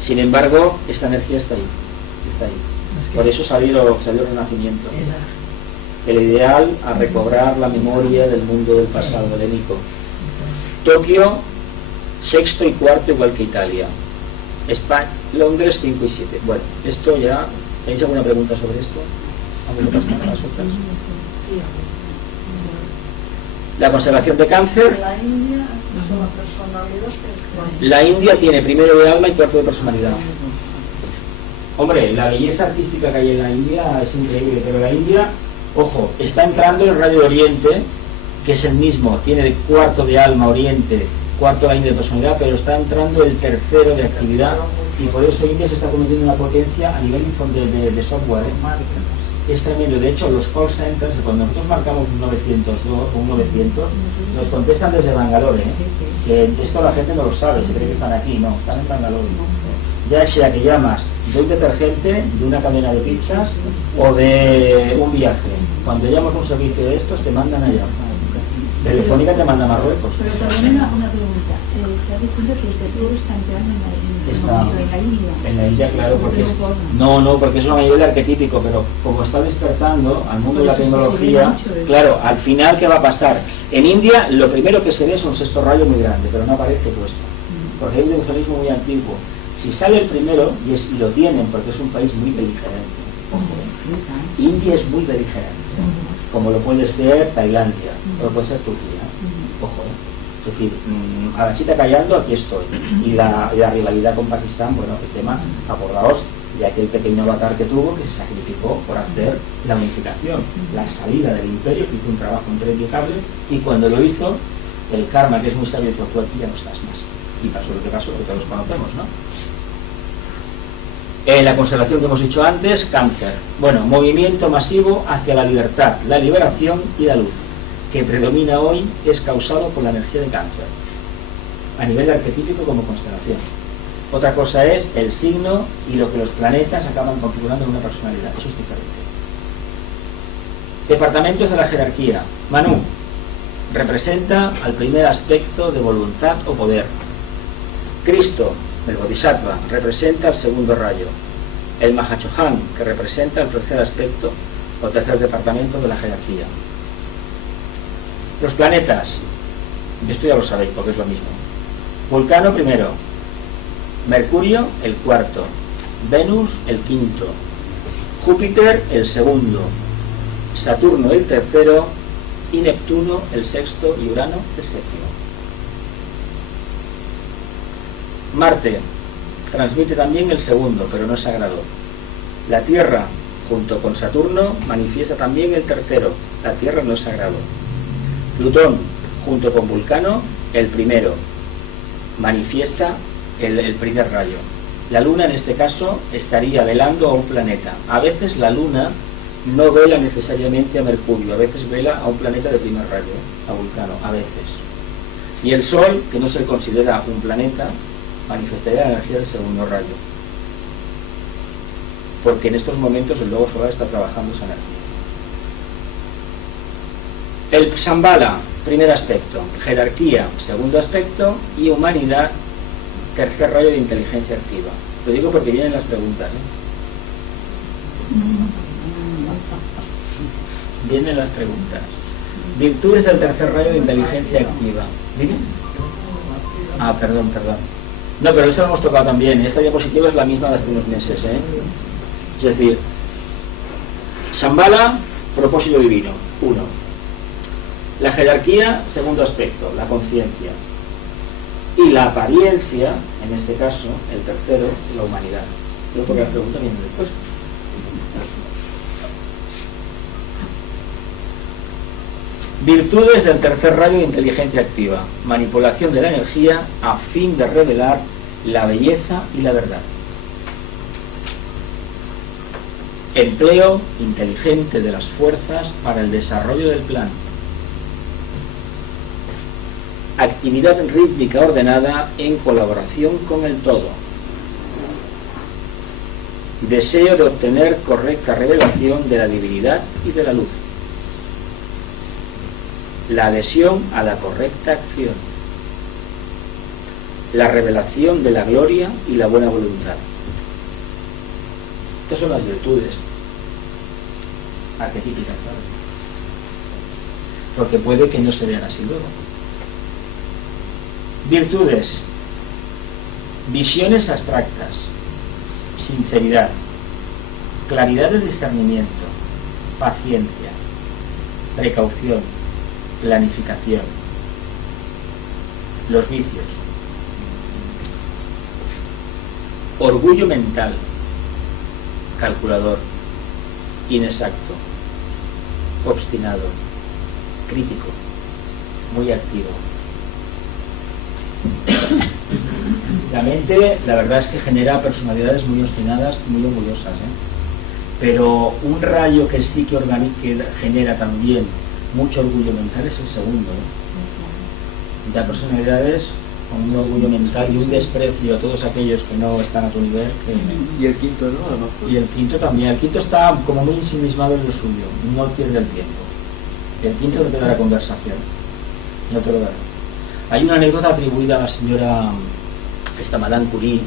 Sin embargo, esta energía está ahí. Por eso salió el Renacimiento. El ideal a recobrar la memoria del mundo del pasado helénico. Tokio, sexto y cuarto igual que Italia. España, Londres 5 y 7. Bueno, esto ya. ¿Tenéis alguna pregunta sobre esto? ¿Alguna pasar a las otras? La constelación de Cáncer. La India tiene primero de alma y cuarto de personalidad. Hombre, la belleza artística que hay en la India es increíble, pero la India, ojo, está entrando en el rayo de Oriente, que es el mismo, tiene cuarto de alma Oriente, cuarto de la India de personalidad, pero está entrando el tercero de actividad, y por eso India se está convirtiendo en una potencia a nivel de software. Es tremendo. De hecho, los call centers, cuando nosotros marcamos un 902 o un 900, nos contestan desde Bangalore, que esto la gente no lo sabe, se cree que están aquí, no, están en Bangalore. Ya sea que llamas de un detergente, de una cadena de pizzas o de un viaje. Cuando llamas un servicio de estos, te mandan allá. Telefónica te manda a Marruecos. Pero también una pregunta. Estás diciendo que este tour está entrando en la India. En la India, claro, porque porque es un nivel arquetípico, pero como está despertando al mundo de la tecnología, claro, al final, ¿qué va a pasar? En India, lo primero que se ve es un sexto rayo muy grande, pero no aparece puesto, porque hay un evangelismo muy antiguo. Si sale el primero, y lo tienen, porque es un país muy beligerante. India es muy beligerante, como lo puede ser Tailandia, o lo puede ser Turquía. Ojo, es decir, a la chita callando, aquí estoy. Y la rivalidad con Pakistán, bueno, el tema, acordaos de aquel pequeño avatar que tuvo, que se sacrificó por hacer la unificación, la salida del imperio, que hizo un trabajo impecable, y cuando lo hizo, el karma, que es muy sabio, dijo, tú aquí ya no estás más. Y pasó lo que pasó, que todos conocemos, ¿no? La constelación que hemos dicho antes, Cáncer. Bueno, movimiento masivo hacia la libertad, la liberación y la luz, que predomina hoy, es causado por la energía de Cáncer, a nivel arquetípico como constelación. Otra cosa es el signo y lo que los planetas acaban configurando en una personalidad, eso es diferente. Departamentos de la jerarquía. Manu representa al primer aspecto de voluntad o poder. Cristo, el Bodhisattva, representa el segundo rayo. El Mahachohan, que representa el tercer aspecto o tercer departamento de la jerarquía. Los planetas, esto ya lo sabéis porque es lo mismo. Vulcano primero, Mercurio el cuarto, Venus el quinto, Júpiter el segundo, Saturno el tercero y Neptuno el sexto y Urano el séptimo. Marte transmite también el segundo, pero no es sagrado. La Tierra, junto con Saturno, manifiesta también el tercero. La Tierra no es sagrado. Plutón, junto con Vulcano, el primero, manifiesta el primer rayo. La Luna, en este caso, estaría velando a un planeta. A veces la Luna no vela necesariamente a Mercurio, a veces vela a un planeta de primer rayo, a Vulcano, a veces. Y el Sol, que no se considera un planeta, manifestaría la energía del segundo rayo, porque en estos momentos el lobo solar está trabajando esa energía. El Shambhala, primer aspecto, jerarquía, segundo aspecto, y humanidad, tercer rayo de inteligencia activa. Lo digo porque vienen las preguntas, Vienen las preguntas. Virtudes del tercer rayo de inteligencia activa. ¿Dime? Perdón. No, pero esto lo hemos tocado también. Esta diapositiva es la misma de hace unos meses, Es decir, Shambhala, propósito divino, 1. La jerarquía, segundo aspecto, la conciencia. Y la apariencia, en este caso, el tercero, la humanidad. Pero porque la pregunta viene después. Virtudes del tercer rayo de inteligencia activa. Manipulación de la energía a fin de revelar la belleza y la verdad. Empleo inteligente de las fuerzas para el desarrollo del plan. Actividad rítmica ordenada en colaboración con el todo. Deseo de obtener correcta revelación de la divinidad y de la luz. La adhesión a la correcta acción. La revelación de la gloria y la buena voluntad. Estas son las virtudes arquetípicas, claro. Porque puede que no se vean así luego. Virtudes: visiones abstractas, sinceridad, claridad de discernimiento, paciencia, precaución, planificación. Los vicios: orgullo mental, calculador, inexacto, obstinado, crítico, muy activo. La mente, la verdad es que genera personalidades muy obstinadas y muy orgullosas, pero un rayo que sí que genera también mucho orgullo mental es el segundo. Da personalidades con un orgullo mental y un desprecio a todos aquellos que no están a tu nivel. Y el quinto, ¿no? Y el quinto también. El quinto está como muy ensimismado en lo suyo, no pierde el tiempo. El quinto no te da la conversación, no te lo da. Hay una anécdota atribuida a la señora Madame Curie,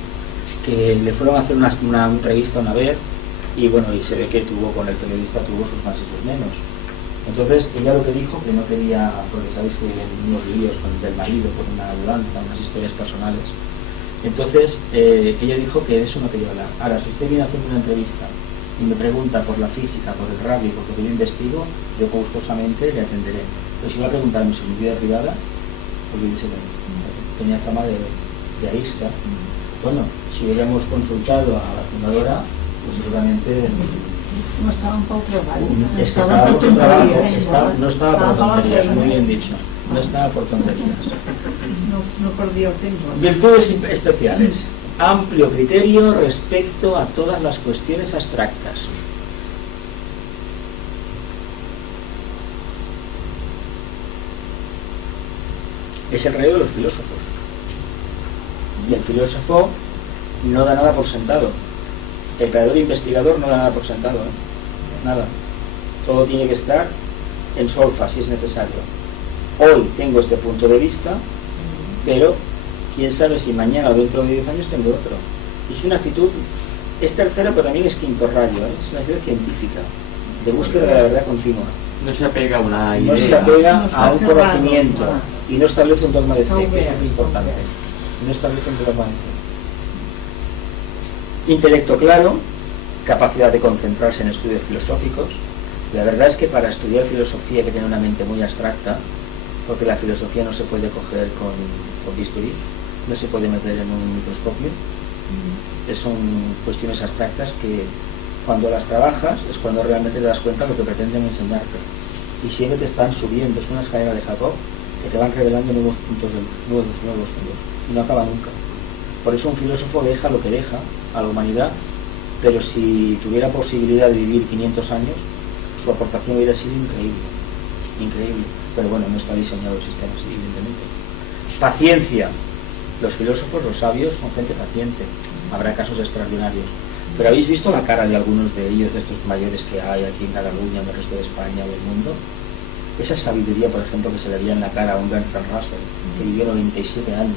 que le fueron a hacer una entrevista una vez, y bueno, y se ve que con el periodista tuvo sus más y sus menos. Entonces ella lo que dijo, que no quería, porque sabéis que hubo unos líos con el marido por una mudanza, unas historias personales. Entonces ella dijo que de eso no quería hablar. Ahora, si usted viene a hacerme una entrevista y me pregunta por la física, por el radio, porque yo investigo, yo gustosamente le atenderé. Pero si va a preguntarme sobre mi vida privada, porque dice que tenía fama de arisca. Bueno, si hubiéramos consultado a la fundadora, pues seguramente no estaba un poco probado. Es que estaba por su trabajo, no estaba para tonterías, muy bien dicho. no está por tonterías. No perdió tiempo. Virtudes especiales: amplio criterio respecto a todas las cuestiones abstractas. Es el rey de los filósofos. Y el filósofo no da nada por sentado. El creador e investigador no da nada por sentado, nada. Todo tiene que estar en solfa si es necesario. Hoy tengo este punto de vista, pero quién sabe si mañana o dentro de 10 años tengo otro. Y es una actitud, es tercero pero también es quinto rayo, es una actitud científica, de búsqueda de la verdad continua. No se apega a una idea. No se apega a un conocimiento y no establece un dogma de fe, que eso es importante. No establece un dogma de fe. Intelecto claro, capacidad de concentrarse en estudios filosóficos. La verdad es que para estudiar filosofía hay que tener una mente muy abstracta, porque la filosofía no se puede coger con bisturí, no se puede meter en un microscopio. Son cuestiones abstractas que cuando las trabajas es cuando realmente te das cuenta de lo que pretenden enseñarte, y siempre te están subiendo, es una escalera de Jacob que te van revelando nuevos puntos, nuevos y no acaba nunca. Por eso un filósofo deja lo que deja a la humanidad, pero si tuviera posibilidad de vivir 500 años, su aportación hubiera sido increíble, pero bueno, no está diseñado el sistema así, evidentemente. Paciencia. Los filósofos, los sabios, son gente paciente. Habrá casos extraordinarios, pero ¿habéis visto la cara de algunos de ellos, de estos mayores que hay aquí en Cataluña, en el resto de España o del mundo? Esa sabiduría, por ejemplo, que se le veía en la cara a un Bertrand Russell, que vivió 97 años,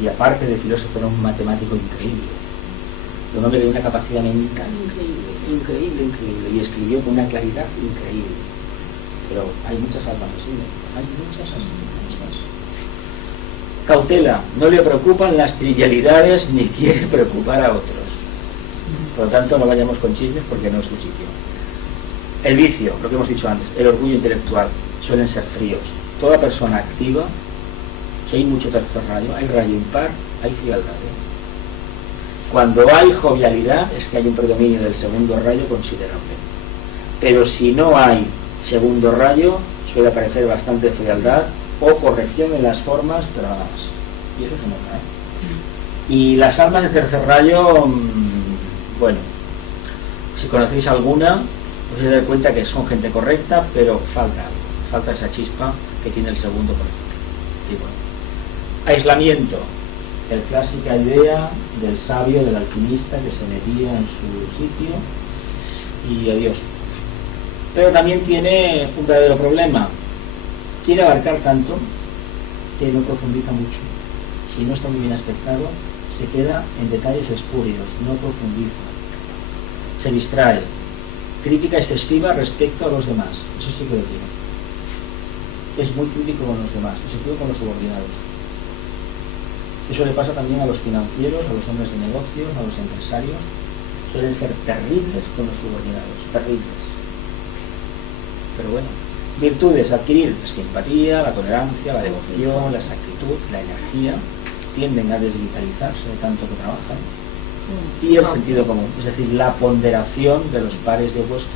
y aparte de filósofo era un matemático increíble, un hombre de una capacidad mental increíble, y escribió con una claridad increíble. Pero hay muchas almas así, hay muchas más. Cautela, no le preocupan las trivialidades ni quiere preocupar a otros. Por lo tanto, no vayamos con chismes porque no es su sitio. El vicio, lo que hemos dicho antes, el orgullo intelectual, suelen ser fríos. Toda persona activa, si hay mucho tercer rayo, hay rayo impar, hay frialdad. Cuando hay jovialidad es que hay un predominio del segundo rayo considerable. Pero si no hay segundo rayo, suele aparecer bastante frialdad o corrección en las formas, pero nada más. Y eso se nota, Y las almas de tercer rayo, bueno, si conocéis alguna, os vais a dar cuenta que son gente correcta, pero falta esa chispa que tiene el segundo, por ejemplo. Y bueno, aislamiento, la clásica idea del sabio, del alquimista que se metía en su sitio y adiós. Pero también tiene un verdadero problema. Quiere abarcar tanto que no profundiza mucho. Si no está muy bien aspectado, se queda en detalles espurios, no profundiza. Se distrae. Crítica excesiva respecto a los demás. Eso sí que lo tiene. Es muy crítico con los demás, sobre todo con los subordinados. Eso le pasa también a los financieros, a los hombres de negocios, a los empresarios. Suelen ser terribles con los subordinados, terribles. Pero bueno, virtudes: adquirir la simpatía, la tolerancia, la devoción, la exactitud, la energía. Tienden a desvitalizarse de tanto que trabajan. Y el sentido común, es decir, la ponderación de los pares de opuestos.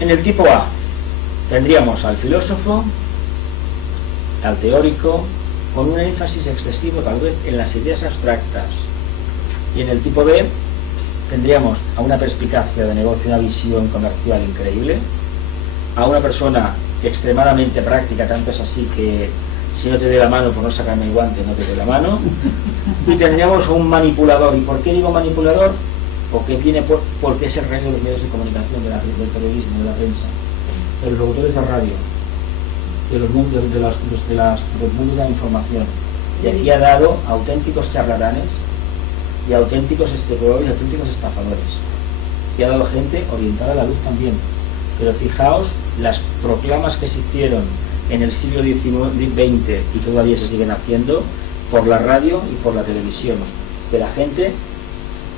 En el tipo A tendríamos al filósofo, al teórico, con un énfasis excesivo tal vez en las ideas abstractas. Y en el tipo B tendríamos a una perspicacia de negocio, una visión comercial increíble, a una persona extremadamente práctica, tanto es así que si no te doy la mano por no sacarme el guante no te doy la mano, y tendríamos a un manipulador. ¿Y por qué digo manipulador? Porque viene porque es el rey de los medios de comunicación, del periodismo, de la prensa, de los locutores de radio, de los mundos del mundo de la información. Y aquí ha dado auténticos charlatanes y auténticos especuladores y auténticos estafadores. Y ha dado gente orientada a la luz también. Pero fijaos las proclamas que se hicieron en el siglo XX y todavía se siguen haciendo por la radio y por la televisión. De la gente,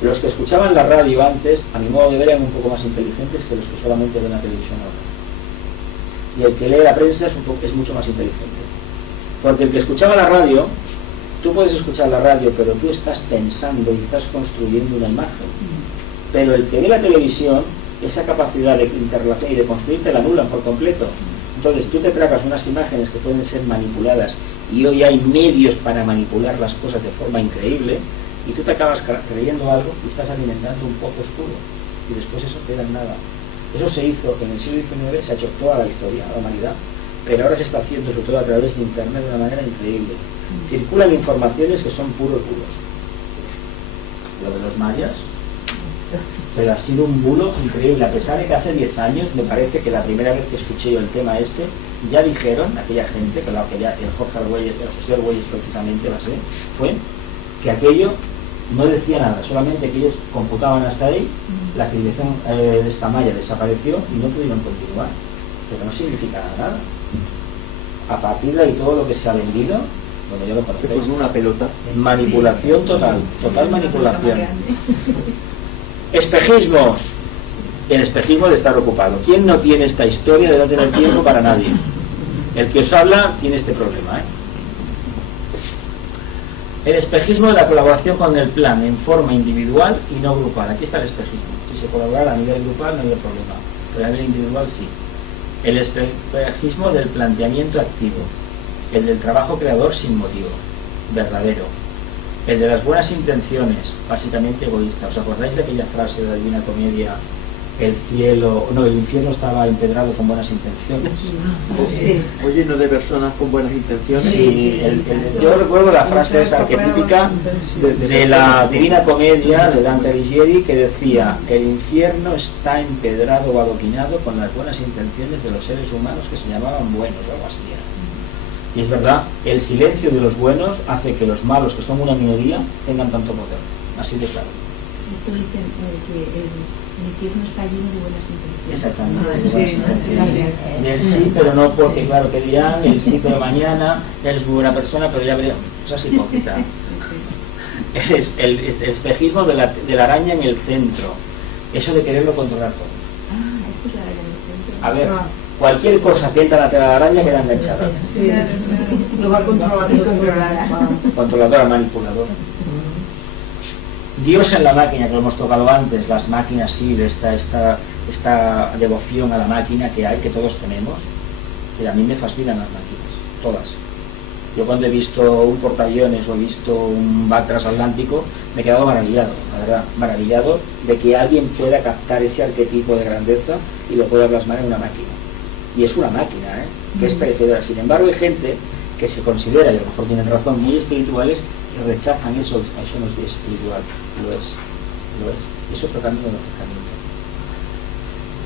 los que escuchaban la radio antes, a mi modo de ver, eran un poco más inteligentes que los que solamente ven la televisión ahora. Y el que lee la prensa es mucho más inteligente. Porque el que escuchaba la radio, tú puedes escuchar la radio, pero tú estás pensando y estás construyendo una imagen. Pero el que ve la televisión esa capacidad de interrelación y de construir te la anulan por completo. Entonces tú te tragas unas imágenes que pueden ser manipuladas, y hoy hay medios para manipular las cosas de forma increíble, y tú te acabas creyendo algo y estás alimentando un pozo oscuro, y después eso queda en nada. Eso se hizo en el siglo XIX, se ha hecho toda la historia, la humanidad, pero ahora se está haciendo sobre todo a través de internet de una manera increíble. Circulan informaciones que son puros bulos. Lo de los mayas, pero ha sido un bulo increíble, a pesar de que hace 10 años, me parece que la primera vez que escuché yo el tema ya dijeron, aquella gente, que ya el José Argüelles precisamente fue que aquello no decía nada, solamente que ellos computaban hasta ahí, la civilización de esta maya desapareció y no pudieron continuar, pero no significa nada. A partir de ahí todo lo que se ha vendido, bueno, ya lo conocéis, una pelota, manipulación total manipulación. Espejismos. El espejismo de estar ocupado. ¿Quién no tiene esta historia de no tener tiempo para nadie? El que os habla tiene este problema, El espejismo de la colaboración con el plan en forma individual y no grupal. Aquí está el espejismo. Si se colabora a nivel grupal no hay problema, pero a nivel individual sí. El espejismo del planteamiento activo, el del trabajo creador sin motivo, verdadero, el de las buenas intenciones, básicamente egoísta. ¿Os acordáis de aquella frase de la Divina Comedia? El infierno estaba empedrado con buenas intenciones. Sí. O lleno de personas con buenas intenciones. Sí, yo recuerdo la frase esa arquetípica de la Divina Comedia de Dante Alighieri, que decía: el infierno está empedrado o adoquinado con las buenas intenciones de los seres humanos que se llamaban buenos, o algo así. Y es verdad, el silencio de los buenos hace que los malos, que son una minoría, tengan tanto poder. Así de claro. Esto dicen que el infierno está lleno de buenas intenciones. Exactamente. Del sí, pero no, porque claro, que dirán el sí, pero mañana eres muy buena persona, pero ya veremos. Eso es hipócrita. Es el espejismo de la araña en el centro. Eso de quererlo controlar todo. Esto es la araña en el centro. A ver, cualquier cosa que entra en la tela de la araña queda enganchada. Sí. Lo va controlando. Controladora, manipulador. Dios en la máquina, que lo hemos tocado antes, las máquinas sí, de esta devoción a la máquina que hay, que todos tenemos, y a mí me fascinan las máquinas, todas. Yo cuando he visto un portaaviones o he visto un bar transatlántico, me he quedado maravillado, la verdad, maravillado de que alguien pueda captar ese arquetipo de grandeza y lo pueda plasmar en una máquina. Y es una máquina, que es perecedera. Sin embargo, hay gente que se considera, y a lo mejor tienen razón, muy espirituales, que rechazan eso no es espiritual. Lo es. Eso es totalmente lo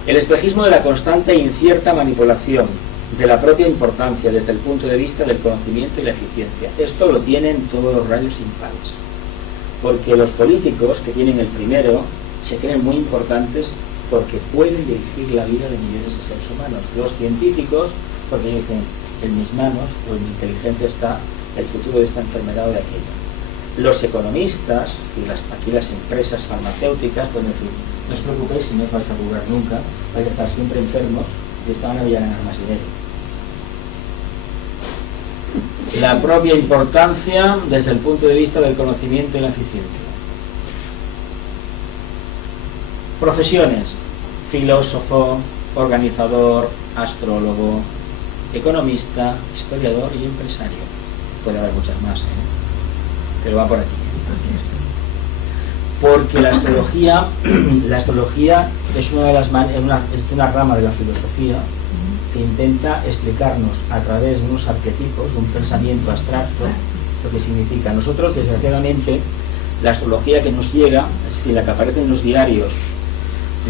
que. El espejismo de la constante e incierta manipulación de la propia importancia desde el punto de vista del conocimiento y la eficiencia. Esto lo tienen todos los rayos impares, porque los políticos, que tienen el primero, se creen muy importantes porque pueden dirigir la vida de millones de seres humanos. Los científicos, porque dicen, en mis manos o en mi inteligencia está el futuro de esta enfermedad o de aquello. Los economistas y aquí las empresas farmacéuticas pueden decir: no os preocupéis, que no os vais a curar nunca, vais a estar siempre enfermos y de esta manera voy a ganar más dinero. La propia importancia desde el punto de vista del conocimiento y la eficiencia. Profesiones: filósofo, organizador, astrólogo, economista, historiador y empresario. Puede haber muchas más, pero va por aquí. Porque la astrología es una rama de la filosofía que intenta explicarnos a través de unos arquetipos, de un pensamiento abstracto, lo que significa. Nosotros, desgraciadamente, la astrología que nos llega, es decir, la que aparece en los diarios,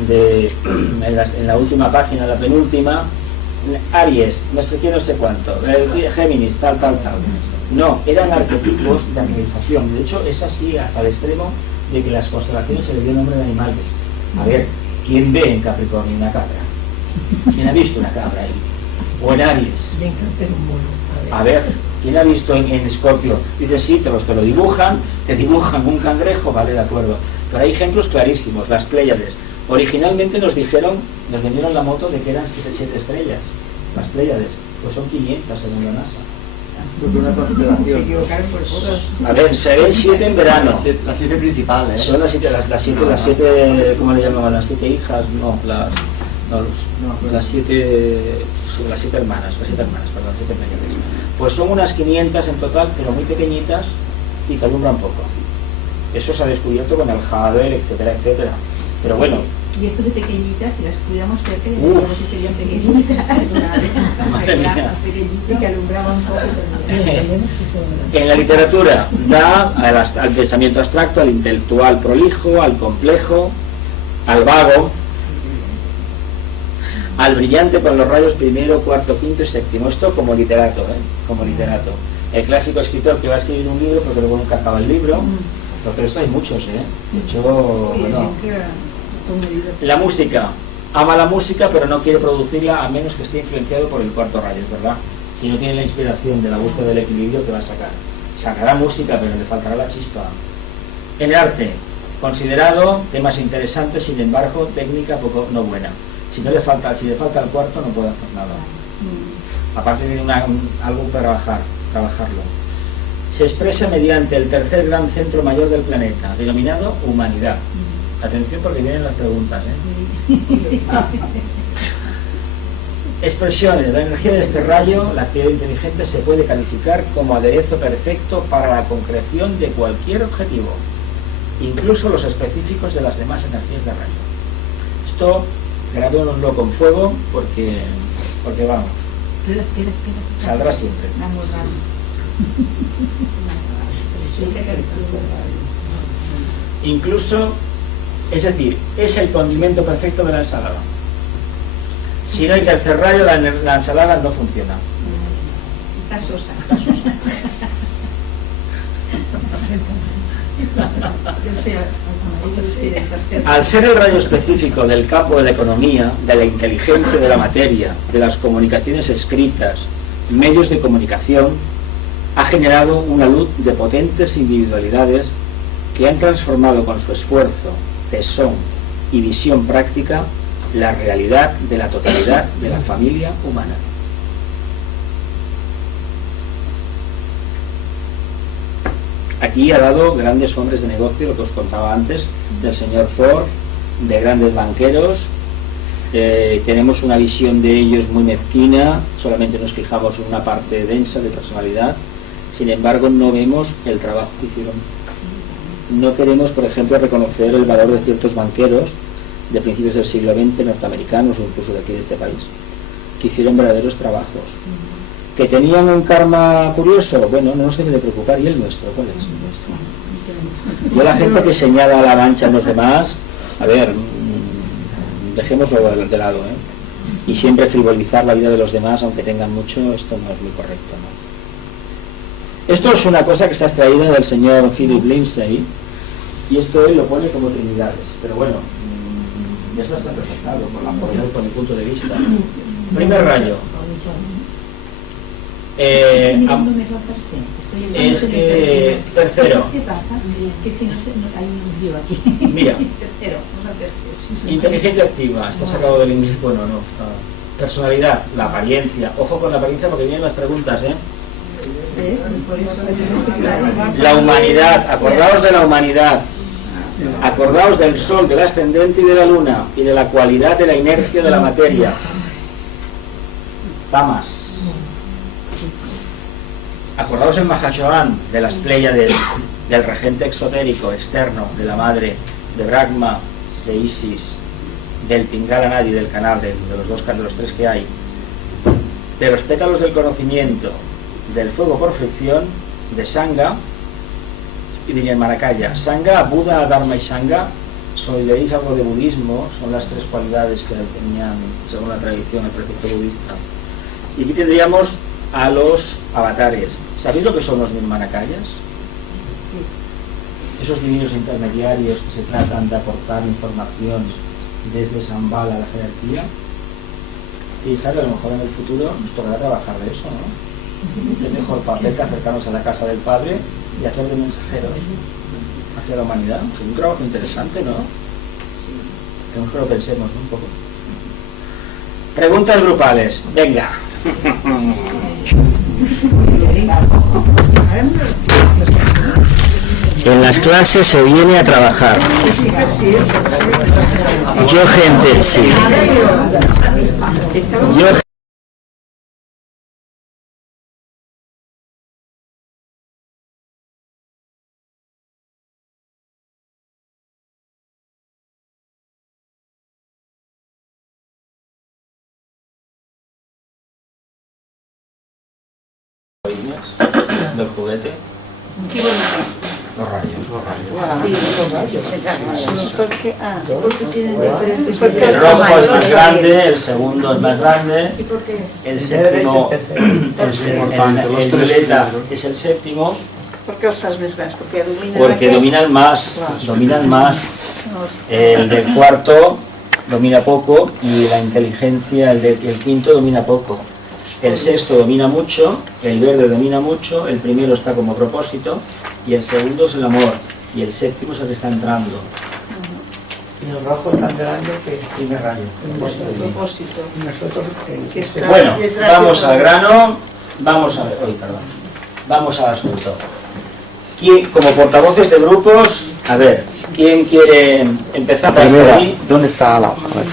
en la última página, la penúltima, Aries, no sé qué, no sé cuánto, Géminis, tal. No, eran arquetipos de animalización. De hecho, es así hasta el extremo de que las constelaciones se le dio nombre de animales. A ver, ¿quién ve en Capricornio una cabra? ¿Quién ha visto una cabra ahí? O en Aries. A ver, ¿quién ha visto en Escorpio? Dice, sí, te lo dibujan, te dibujan un cangrejo, vale, de acuerdo. Pero hay ejemplos clarísimos. Las Pléyades. Originalmente nos vendieron la moto de que eran 7 estrellas. Las Pléyades, pues son 500 según la NASA. Porque una Se constelación. equivocaron por poco. A ver, se ven 7 en verano. Las 7 principales. Son las 7, ¿cómo le llamaban? Las 7 hijas, no, las 7, son las 7 hermanas, perdón, 7 mayores. Pues son unas 500 en total, pero muy pequeñitas y que alumbran poco. Eso se ha descubierto con el Hubble, etcétera, etcétera. Pero bueno. Y esto de pequeñitas, si las pudiéramos cerca, ya veríamos si serían pequeñitas. Madre mía. Y que alumbraban un poco. En la literatura da al pensamiento abstracto, al intelectual prolijo, al complejo, al vago, al brillante con los rayos primero, cuarto, quinto y séptimo. Esto como literato, como literato. El clásico escritor que va a escribir un libro porque luego nunca acaba el libro. Pero esto hay muchos, De hecho, bueno. La música. Ama la música pero no quiere producirla a menos que esté influenciado por el cuarto rayo, ¿verdad? Si no tiene la inspiración de la búsqueda del equilibrio, que va a sacar? Sacará música pero le faltará la chispa. En el arte, considerado temas interesantes, sin embargo, técnica poco no buena. Si le falta el cuarto no puede hacer nada. Aparte de algo para trabajarlo. Se expresa mediante el tercer gran centro mayor del planeta, denominado humanidad. Atención porque vienen las preguntas, Expresiones. La energía de este rayo, la actividad inteligente, se puede calificar como aderezo perfecto para la concreción de cualquier objetivo, incluso los específicos de las demás energías de rayo. Esto grabémoslo con fuego porque vamos, saldrá siempre. Incluso, es decir, es el condimento perfecto de la ensalada. Si no hay tercer rayo, la ensalada no funciona. Está sosa. Al ser el rayo específico del campo de la economía, de la inteligencia de la materia, de las comunicaciones escritas, medios de comunicación, ha generado una luz de potentes individualidades que han transformado con su esfuerzo, tesón y visión práctica la realidad de la totalidad de la familia humana. Aquí ha dado grandes hombres de negocio, lo que os contaba antes, del señor Ford, de grandes banqueros. Tenemos una visión de ellos muy mezquina, solamente nos fijamos en una parte densa de personalidad, sin embargo no vemos el trabajo que hicieron. No queremos, por ejemplo, reconocer el valor de ciertos banqueros de principios del siglo XX, norteamericanos o incluso de aquí de este país, que hicieron verdaderos trabajos. ¿Que tenían un karma curioso? Bueno, no nos debe de preocupar. ¿Y el nuestro? ¿Cuál es? Yo la gente que señala la mancha en los demás, a ver, dejémoslo de lado, y siempre frivolizar la vida de los demás aunque tengan mucho, esto no es muy correcto, ¿no? Esto es una cosa que está extraída del señor Philip Lindsay, y esto él lo pone como trinidades, pero bueno, eso está perfectado por mi punto de vista. Primer rayo. Es que tercero. ¿Qué pasa? Que si no hay un lío aquí. Mira. Tercero, vamos al tercero. Inteligencia activa, está sacado del inglés, bueno, no. Personalidad, la apariencia. Ojo con la apariencia porque vienen las preguntas, Por eso tenemos que estar. La humanidad, acordaos de la humanidad. Acordaos del sol, del ascendente y de la luna, y de la cualidad de la inercia de la materia. Tamas. Acordaos en Mahashohan de las Pléyades, del regente exotérico externo, de la madre, de Brahma, de Isis, del Pingala Nadi, del canal, de los tres que hay, de los pétalos del conocimiento, del fuego por fricción, de Sangha y de Nirmanakaya. Sangha, Buda, Dharma y Sangha, si leéis algo de budismo, son las tres cualidades que tenían, según la tradición, el precepto budista. Y aquí tendríamos a los avatares. ¿Sabéis lo que son los Nirmanakayas? Esos divinos intermediarios que se tratan de aportar información desde Shambhala a la jerarquía. Y sabe, a lo mejor en el futuro nos tocará trabajar de eso, ¿no? Es mejor papel que acercarnos a la casa del Padre y hacer de mensajeros hacia la humanidad. Es un trabajo interesante, ¿no? Tenemos que lo pensemos, ¿no? Un poco. Preguntas grupales. Venga. En las clases se viene a trabajar. Yo gente, sí. Yo del juguete. Qué bonito. Los rayos. Sí, porque, porque tienen diferentes. El rojo es más grande, el segundo es más grande, ¿Y por qué? el séptimo, el violeta es el séptimo, ¿Por qué os fas més grans? Porque dominan porque aquests? dominan más. El del cuarto domina poco y la inteligencia, el quinto domina poco. El sexto domina mucho, el verde domina mucho, el primero está como propósito y el segundo es el amor y el séptimo es el que está entrando. Y el rojo es tan grande que Primer rayo. Propósito. y nosotros Que está Bueno, detrás vamos de- al grano, vamos a ver, vamos al asunto. ¿Quién, como portavoces de grupos, a ver, ¿quién quiere empezar? Primera, Ahí. ¿dónde está la hoja? A ver.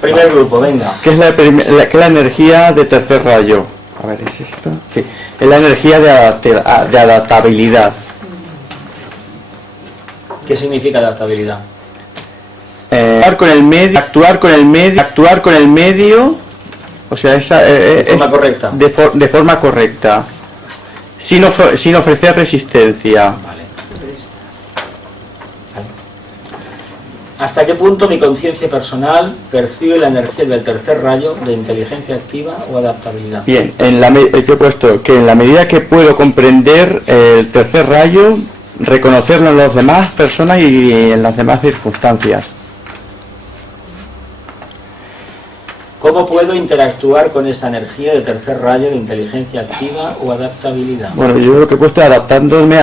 Primer grupo, venga. ¿Qué es qué es la energía de tercer rayo? A ver, ¿es esto? Sí, es la energía de adaptabilidad. ¿Qué significa adaptabilidad? Actuar con el medio, o sea, De forma correcta. de forma correcta, sin ofrecer resistencia. Vale. ¿Hasta qué punto mi conciencia personal percibe la energía del tercer rayo de inteligencia activa o adaptabilidad? Bien, yo he puesto que en la medida que puedo comprender el tercer rayo, reconocerlo en las demás personas y en las demás circunstancias. ¿Cómo puedo interactuar con esta energía de tercer rayo de inteligencia activa o adaptabilidad? Bueno, yo lo que he puesto es adaptándome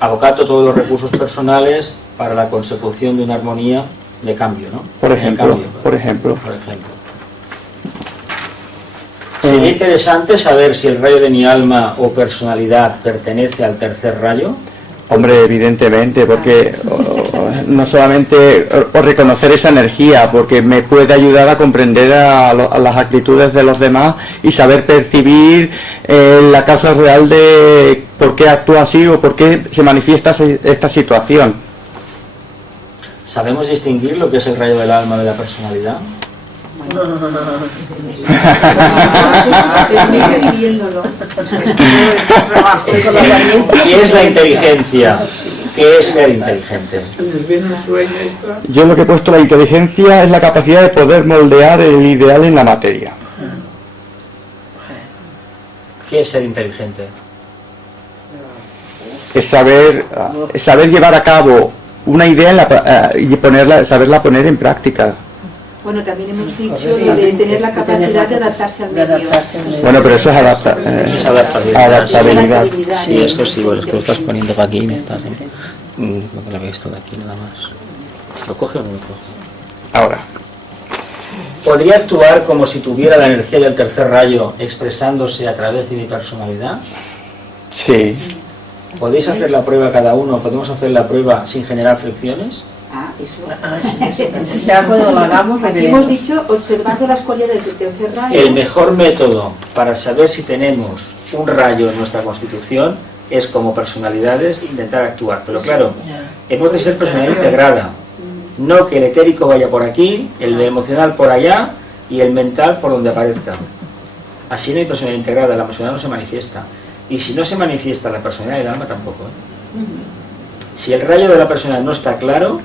Abocando todos los recursos personales para la consecución de una armonía de cambio, ¿no? por ejemplo. Por ejemplo. ¿Sería interesante saber si el rayo de mi alma o personalidad pertenece al tercer rayo? Hombre, evidentemente, porque no solamente o reconocer esa energía, porque me puede ayudar a comprender a las actitudes de los demás y saber percibir la causa real de por qué actúa así o por qué se manifiesta esta situación. ¿Sabemos distinguir lo que es el rayo del alma de la personalidad? Es medio viviéndolo. ¿Qué es la inteligencia? ¿Qué es ser inteligente? les viene un sueño esto. Yo lo que he puesto, la inteligencia es la capacidad de poder moldear el ideal en la materia. ¿Qué es ser inteligente? Es saber llevar a cabo una idea y saberla poner en práctica. Bueno, también hemos dicho lo de tener la capacidad de adaptarse al medio. Bueno, pero eso es Es adaptabilidad. adaptabilidad. Sí, eso sí, bueno, es que lo estás poniendo para aquí y me estás... lo que esto de aquí nada más. ¿Lo coge o no lo coge? Ahora, ¿Podría actuar como si tuviera la energía del tercer rayo expresándose a través de mi personalidad? sí. ¿Podéis hacer la prueba cada uno? ¿Podemos hacer la prueba sin generar fricciones? Ya cuando lo hagamos, Aquí hemos dicho observando las cualidades del tercer rayo. El mejor método para saber si tenemos un rayo en nuestra constitución es como personalidades intentar actuar. Pero claro, hemos de ser personalidad integrada. No que el etérico vaya por aquí, el emocional por allá y el mental por donde aparezca. Así no hay personalidad integrada, la personalidad no se manifiesta. Y si no se manifiesta la personalidad del alma tampoco. Si el rayo de la personalidad no está claro,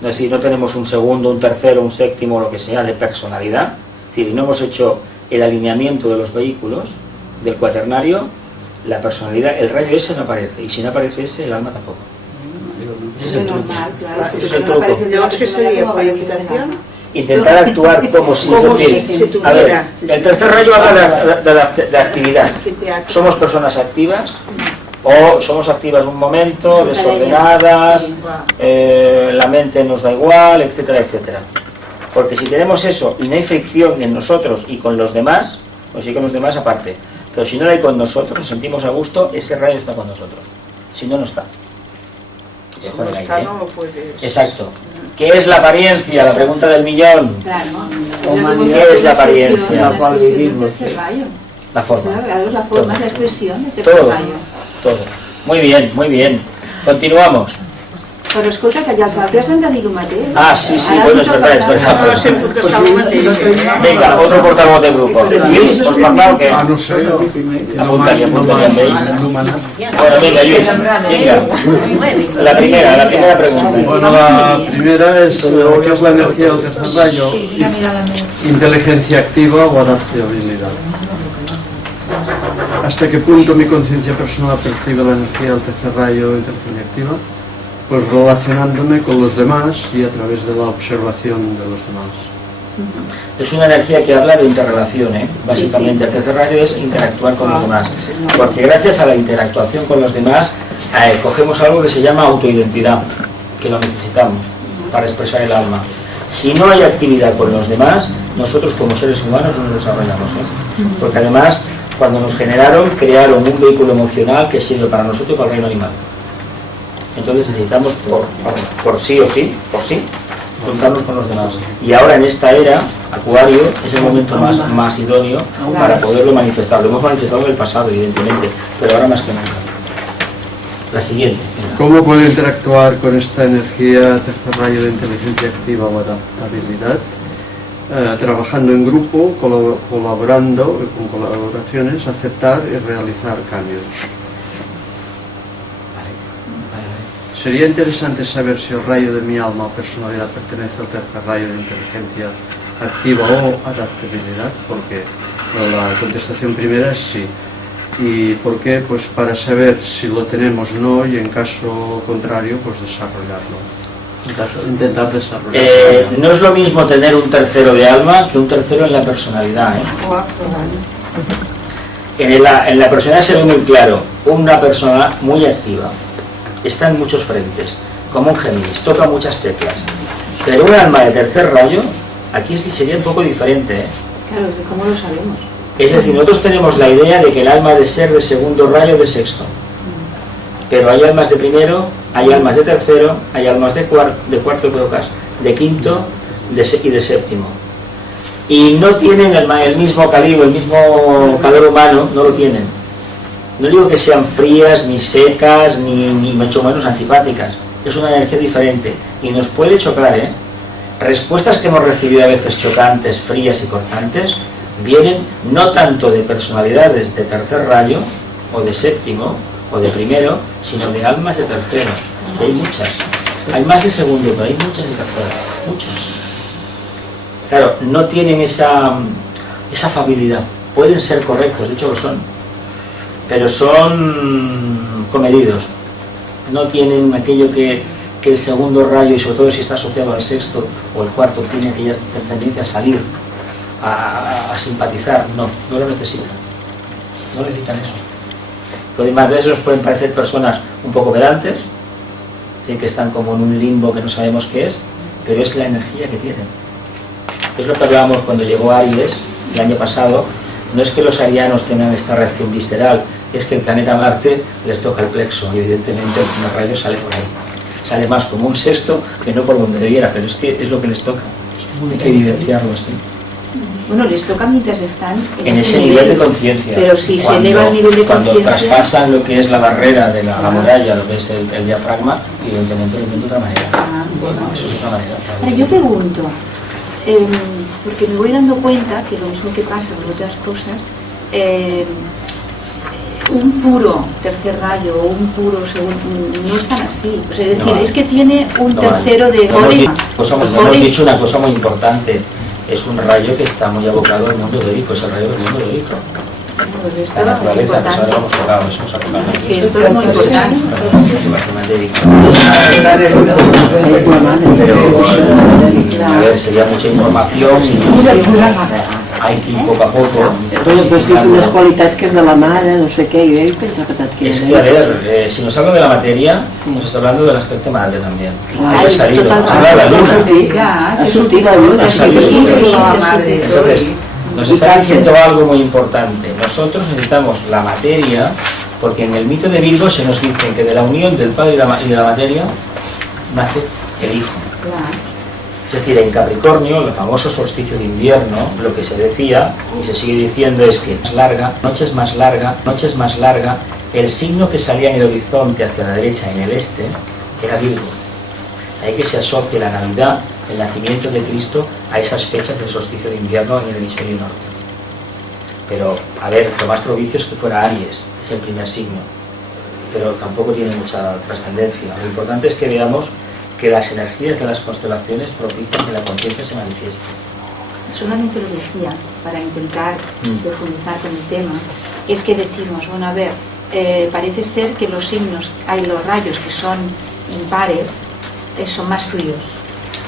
es decir, no tenemos un segundo, un tercero, un séptimo, lo que sea de personalidad, es decir, no hemos hecho el alineamiento de los vehículos del cuaternario, la personalidad, el rayo ese no aparece, y si no aparece ese, el alma tampoco. Ese es el truco. Normal, claro. Ese es el truco. Llavors, què seria? Purificación? Intentar actuar como si, Como es decir, si se tuviera. a ver, el tercer rayo habla de actividad. Somos personas activas o somos activas en un momento, desordenadas, la mente nos da igual, etcétera, etcétera. Porque si tenemos eso y no hay fricción en nosotros y con los demás, pues sí con los demás aparte. Pero si no la hay con nosotros, nos sentimos a gusto, ese rayo está con nosotros. Si no, no está. Si no está, no lo puedes. Exacto. ¿Qué es la apariencia? La pregunta del millón. Claro. ¿Qué es la apariencia? La cual vivimos. La forma. Claro, la forma es la expresión de Todo. tercer rayo. Todo. Muy bien, muy bien. Continuamos. Però escolta, que ja els altres han de dir el mateix. Ah, sí, sí, bueno, es verdad, es verdad. No, sempre que estava mateix. Venga, otro portavoz de grupo. Luis, ¿os parla o qué? Ah, no sé. Apuntaria amb ell. Bueno, venga, Luis, venga. La primera pregunta. Bueno, la primera es ¿qué es la energía del tercer rayo? Inteligencia activa o adaptabilidad. ¿Hasta qué punto mi conciencia personal percibe la energía del tercer rayo de inteligencia activa? Pues relacionándome con los demás y a través de la observación de los demás. Es una energía que habla de interrelación, básicamente. El tercer rayo es interactuar con los demás. Porque gracias a la interactuación con los demás, cogemos algo que se llama autoidentidad, que lo necesitamos para expresar el alma. Si no hay actividad con los demás, nosotros como seres humanos no nos desarrollamos. Porque además, cuando nos generaron, crearon un vehículo emocional que sirve para nosotros y para el reino animal. Entonces necesitamos, por sí o sí, juntarnos con los demás. Y ahora en esta era, Acuario, es el momento más idóneo para poderlo manifestar. Lo hemos manifestado en el pasado, evidentemente, pero ahora más que nunca. La siguiente. ¿Cómo puedo interactuar con esta energía tercer rayo de inteligencia activa o adaptabilidad? Trabajando en grupo, colaborando con colaboraciones, aceptar y realizar cambios. Sería interesante saber si el rayo de mi alma o personalidad pertenece al tercer rayo de inteligencia activa o adaptabilidad, porque la contestación primera es sí. ¿Y por qué? Pues para saber si lo tenemos o no, y en caso contrario, pues desarrollarlo. Intentar desarrollarlo. No es lo mismo tener un tercero de alma que un tercero en la personalidad. En la personalidad se ve muy claro, una persona muy activa. Está en muchos frentes, como un Géminis, toca muchas teclas. Pero un alma de tercer rayo, aquí sería un poco diferente. Claro, ¿cómo lo sabemos? Es decir, nosotros tenemos la idea de que el alma ha de ser de segundo rayo, de sexto. Pero hay almas de primero, hay almas de tercero, hay almas de cuarto, de quinto y de séptimo. Y no tienen el mismo calibre, el mismo calor humano, no lo tienen. No digo que sean frías, ni secas, ni mucho menos antipáticas. Es una energía diferente. Y nos puede chocar, Respuestas que hemos recibido a veces chocantes, frías y cortantes, vienen no tanto de personalidades de tercer rayo, o de séptimo, o de primero, sino de almas de tercero. Y hay muchas. Hay más de segundo, pero hay muchas de tercero. Muchas. Claro, no tienen esa afabilidad. Pueden ser correctos, de hecho lo son. Pero son comedidos, no tienen aquello que el segundo rayo, y sobre todo si está asociado al sexto o el cuarto, tiene aquella tendencia a salir, a simpatizar. No lo necesitan, no necesitan eso. Lo demás de esos pueden parecer personas un poco pedantes, que están como en un limbo que no sabemos qué es, pero es la energía que tienen. Es lo que hablábamos cuando llegó Aries el año pasado. No es que los arianos tengan esta reacción visceral, es que el planeta Marte les toca el plexo, y evidentemente el primer rayo sale por ahí. Sale más como un sexto que no por donde debiera, pero es que es lo que les toca. Hay que vivenciarlo, sí. Bueno, les toca mientras están en ese nivel de conciencia. Pero si se eleva el nivel de conciencia, cuando traspasan lo que es la barrera de la muralla, lo que es el diafragma, evidentemente lo ven de otra manera. Eso es otra manera. Ahora, yo pregunto, porque me voy dando cuenta que lo mismo que pasa con otras cosas, un puro tercer rayo o un puro segundo no es tan así. O sea, es decir, es que tiene un tercero de Odema. Hemos dicho una cosa muy importante. Es un rayo que está muy abocado al mundo dórico, es el rayo del mundo dórico. Pues La naturaleza, pues ahora hemos tocado, eso es que esto es muy importante. Pero, a ver, sería mucha información. hay que ir poco a poco. Bueno, pues dic unes qualitats que és de la mare, no sé què, jo he interpretat que es que, a ver, si nos habla de la materia, nos está hablando del aspecto madre también. Hay que salir, nos habla de la luna. Ha sortit la lluna. Entonces, nos está diciendo algo muy importante. Nosotros necesitamos la materia, porque en el mito de Virgo se nos dice que de la unión del padre y de la materia nace el hijo. Es decir, en Capricornio, el famoso solsticio de invierno, lo que se decía y se sigue diciendo es que noche es más larga, el signo que salía en el horizonte hacia la derecha en el este era Virgo. Ahí que se asocia la Navidad, el nacimiento de Cristo, a esas fechas del solsticio de invierno en el hemisferio norte. Pero, a ver, lo más propicio es que fuera Aries, es el primer signo, pero tampoco tiene mucha trascendencia. Lo importante es que veamos que las energías de las constelaciones propician que la conciencia se manifieste. Solamente lo decía, para intentar profundizar con el tema, es que decimos, bueno, a ver, parece ser que los signos, hay los rayos que son impares, son más fríos,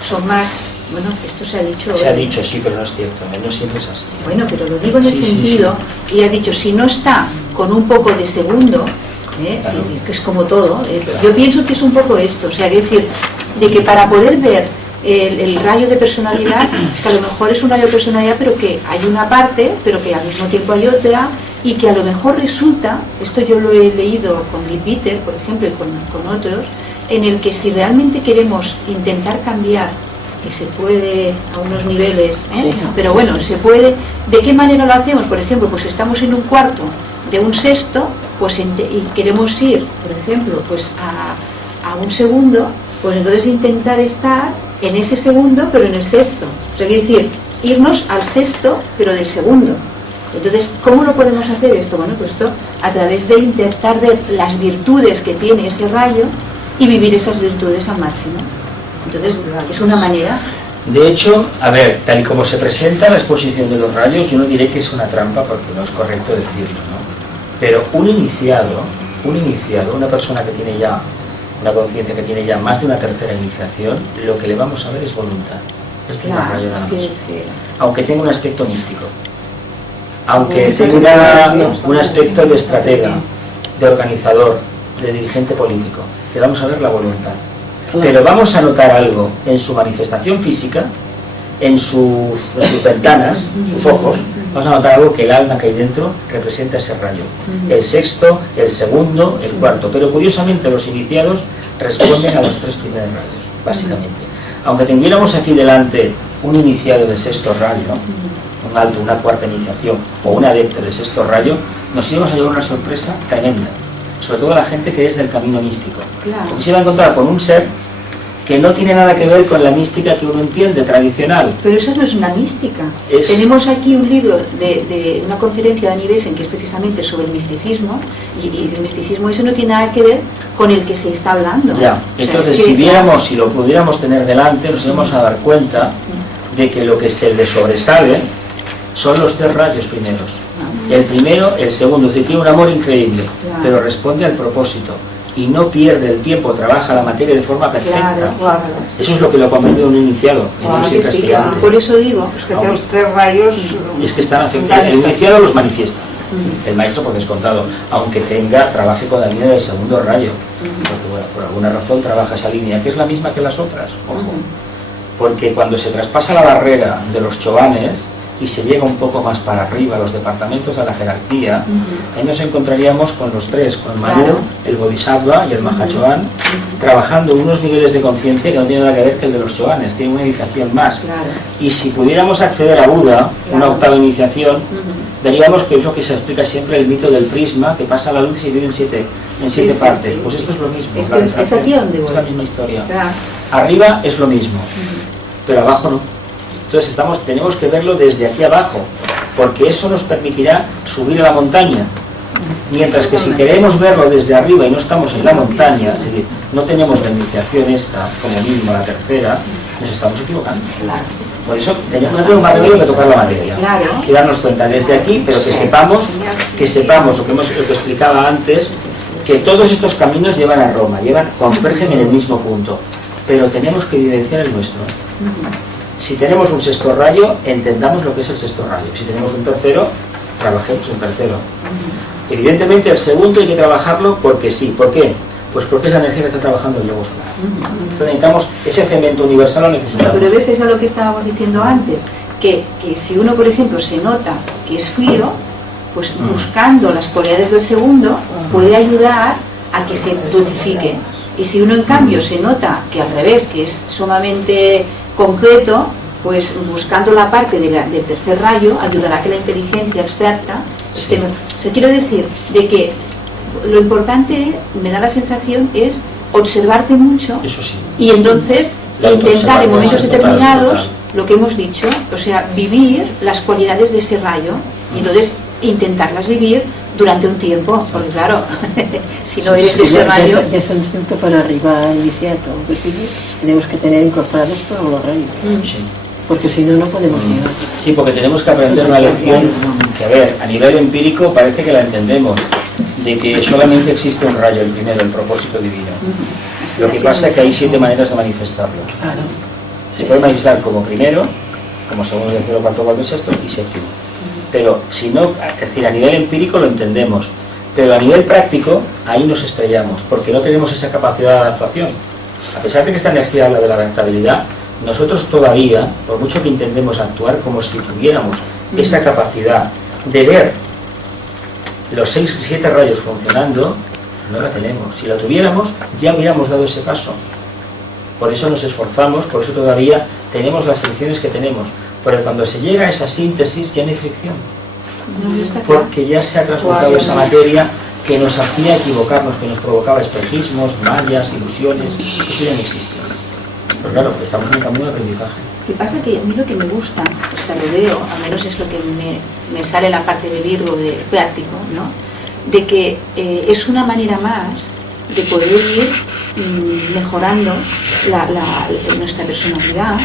son más, bueno, esto se ha dicho. Se ha dicho, sí, pero no es cierto, no siempre es así. Bueno, pero lo digo en el sentido, y ha dicho, si no está con un poco de segundo, claro. Sí, que es como todo, claro. Yo pienso que es un poco esto, o sea, es decir, de que para poder ver el rayo de personalidad, es que a lo mejor es un rayo de personalidad, pero que hay una parte, pero que al mismo tiempo hay otra, y que a lo mejor resulta, esto yo lo he leído con Lee Peter, por ejemplo, y con otros, en el que si realmente queremos intentar cambiar, que se puede a unos niveles, sí. Pero bueno, se puede, ¿de qué manera lo hacemos? Por ejemplo, pues estamos en un cuarto de un sexto, pues y queremos ir, por ejemplo, pues a un segundo, pues entonces intentar estar en ese segundo, pero en el sexto. O sea, es decir, irnos al sexto, pero del segundo. Entonces, ¿cómo lo podemos hacer esto? Bueno, pues esto a través de intentar ver las virtudes que tiene ese rayo y vivir esas virtudes al máximo. Entonces, es una manera. De hecho, a ver, tal y como se presenta la exposición de los rayos, yo no diré que es una trampa porque no es correcto decirlo, ¿no? Pero un iniciado, una persona que tiene ya una conciencia, que tiene ya más de una tercera iniciación, lo que le vamos a ver es voluntad. Es primer rayo nada más. Aunque tenga un aspecto místico, aunque tenga un aspecto de estratega, de organizador, de dirigente político, le vamos a ver la voluntad. Pero vamos a notar algo en su manifestación física, en sus ventanas, sus ojos, vamos a notar algo que el alma que hay dentro representa ese rayo. El sexto, el segundo, el cuarto. Pero curiosamente los iniciados responden a los tres primeros rayos, básicamente. Aunque tuviéramos aquí delante un iniciado de sexto rayo, un alto, una cuarta iniciación, o un adepto de sexto rayo, nos íbamos a llevar una sorpresa tremenda. Sobre todo la gente que es del camino místico. Claro. Porque se va a encontrar con un ser que no tiene nada que ver con la mística que uno entiende, tradicional. Pero eso no es una mística. Tenemos aquí un libro de una conferencia de Annie Besant que es precisamente sobre el misticismo, y el misticismo ese no tiene nada que ver con el que se está hablando. Ya, entonces si viéramos, si lo pudiéramos tener delante, nos íbamos a dar cuenta de que lo que se le sobresale son los tres rayos primeros. El primero, el segundo, es decir, tiene un amor increíble, pero responde al propósito y no pierde el tiempo, trabaja la materia de forma perfecta. Claro. Eso es lo que lo ha convertido en un iniciado. Por eso digo, es que los tres rayos es que están afectados. El iniciado los manifiesta, el maestro por descontado, aunque trabaje con la línea del segundo rayo, porque bueno, por alguna razón trabaja esa línea, que es la misma que las otras, ojo. Porque cuando se traspasa la barrera de los chovanes y se llega un poco más para arriba, los departamentos de la jerarquía, ahí nos encontraríamos con los tres, con Manu, el Bodhisattva y el Mahachohan, trabajando unos niveles de conciencia que no tienen nada que ver que el de los chovanes, tiene una iniciación más. Y si pudiéramos acceder a Buda, una octava iniciación, veríamos que es lo que se explica siempre el mito del prisma, que pasa la luz y se divide en siete partes. Pues esto es lo mismo. ¿Es aquí donde voy? Es la misma historia. Arriba es lo mismo, pero abajo no. Entonces tenemos que verlo desde aquí abajo, porque eso nos permitirá subir a la montaña. Mientras que si queremos verlo desde arriba y no estamos en la montaña, es decir, no tenemos la iniciación esta, como mínimo la tercera, nos estamos equivocando. Por eso tenemos más remedio que tocar la materia y darnos cuenta desde aquí, pero que sepamos lo que explicaba antes, que todos estos caminos llevan a Roma, convergen en el mismo punto, pero tenemos que evidenciar el nuestro. Si tenemos un sexto rayo, entendamos lo que es el sexto rayo. Si tenemos un tercero, trabajemos un tercero. Evidentemente el segundo hay que trabajarlo porque sí. ¿Por qué? Pues porque es la energía que está trabajando el globo solar. Entonces necesitamos ese cemento universal, lo necesitamos. Pero ves, eso es lo que estábamos diciendo antes, que si uno, por ejemplo, se nota que es frío, pues buscando las cualidades del segundo puede ayudar a que se dosifique. Y si uno en cambio se nota que al revés, que es sumamente concreto, pues buscando la parte del tercer rayo ayudará a que la inteligencia abstracta esté mejor. O sea, quiero decir de que lo importante, me da la sensación, es observarte mucho. Eso sí. Y entonces intentar en momentos determinados lo que hemos dicho, o sea, vivir las cualidades de ese rayo y entonces intentarlas vivir durante un tiempo, porque claro, si no eres de ese rayo... Ya es un instrumento para arribar a iniciato, tenemos que tener incorporados todos los rayos, Sí. porque si no, no podemos llegar. Sí, porque tenemos que aprender una lección que, a ver, a nivel empírico parece que la entendemos, de que solamente existe un rayo, el primero, el propósito divino. Lo que pasa es que hay 7 maneras de manifestarlo. Claro. Se puede manifestar como primero, como segundo, tercero, cuarto, cuarto, sexto y séptimo. Pero si no, es decir, a nivel empírico lo entendemos, pero a nivel práctico ahí nos estrellamos, porque no tenemos esa capacidad de adaptación. A pesar de que esta energía habla de la adaptabilidad, nosotros todavía, por mucho que intentemos actuar como si tuviéramos esa capacidad de ver los 6 y 7 rayos funcionando, no la tenemos. Si la tuviéramos, ya hubiéramos dado ese paso. Por eso nos esforzamos, por eso todavía tenemos las fricciones que tenemos. Pero cuando se llega a esa síntesis ya no hay fricción. Porque ya se ha transmutado esa materia que nos hacía equivocarnos, que nos provocaba espejismos, mallas, ilusiones. Eso ya no existe. Pero claro, estamos en un camino de aprendizaje. Lo que pasa que a mí lo que me gusta, o sea, lo veo, al menos es lo que me sale la parte de Virgo de práctico, ¿no? De que es una manera más de poder ir mejorando nuestra personalidad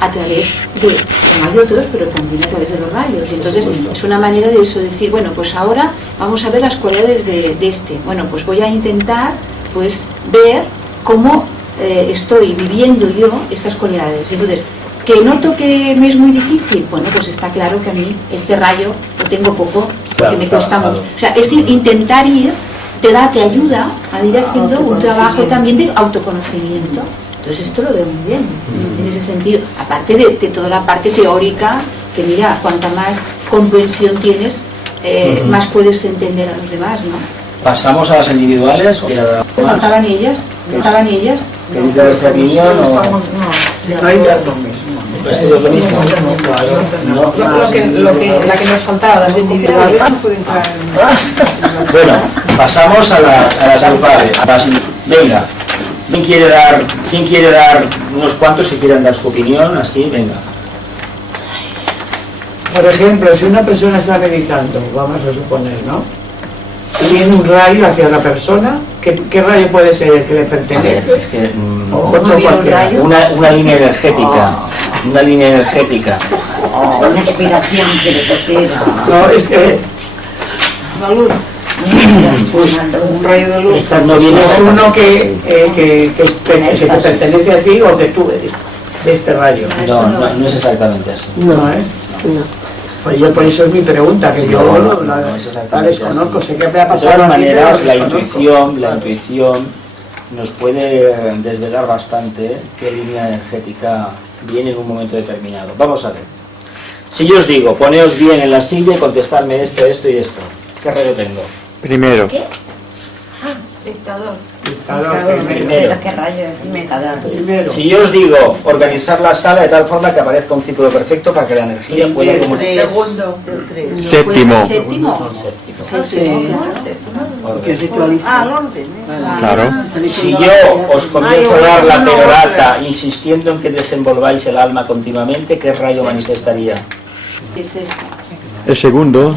a través de otros, pero también a través de los rayos. Y entonces es una manera de eso, decir, bueno, pues ahora vamos a ver las cualidades de este. Bueno, pues voy a intentar pues ver cómo estoy viviendo yo estas cualidades. Entonces, que noto que me es muy difícil, bueno, pues está claro que a mí este rayo lo tengo poco, porque me cuesta mucho. O sea, es intentar ir, te ayuda a ir haciendo un trabajo también de autoconocimiento. Entonces esto lo veo muy bien, en ese sentido. Aparte de toda la parte teórica, que mira, cuanta más comprensión tienes, más puedes entender a los demás, ¿no? ¿Pasamos a las individuales? ¿Faltaban ellas? ¿Faltaban ellas? ¿Queréis dar esta opinión o...? No hay lo mismo. ¿Esto es lo mismo? No. La que nos faltaba, las individuales no pueden entrar en... Bueno, pasamos a las grupales. Venga, ¿quién quiere dar unos cuantos que quieran dar su opinión? Así, venga. Por ejemplo, si una persona está meditando, vamos a suponer, ¿no? Y viene un rayo hacia la persona, ¿qué rayo puede ser que le pertenece? Es que Otro cualquiera. una línea energética. Una línea energética. Una inspiración que le toquera. No, es que La luz. Un rayo de luz. No viene es uno que te pertenece a ti o que tú eres de este rayo. No es exactamente así. No es. Pues yo, por eso es mi pregunta, que yo no es la exactamente desconozco, así. sé que me ha De pasado. todas a mí, maneras, pero la desconozco. intuición nos puede desvelar bastante qué línea energética viene en un momento determinado. Vamos a ver. Si yo os digo, poneos bien en la silla y contestadme esto y esto, ¿qué rayo tengo? Primero. Dictador. Primero. ¿Qué rayo? Primero. Si yo os digo, organizar la sala de tal forma que aparezca un círculo perfecto para que la energía pueda comunicarse. Segundo. Séptimo. Séptimo. Que ritualiza. Al orden. Claro. Si yo os comienzo a dar la perorata insistiendo en que desenvolváis el alma continuamente, ¿qué rayo manifestaría? Es esto. El segundo.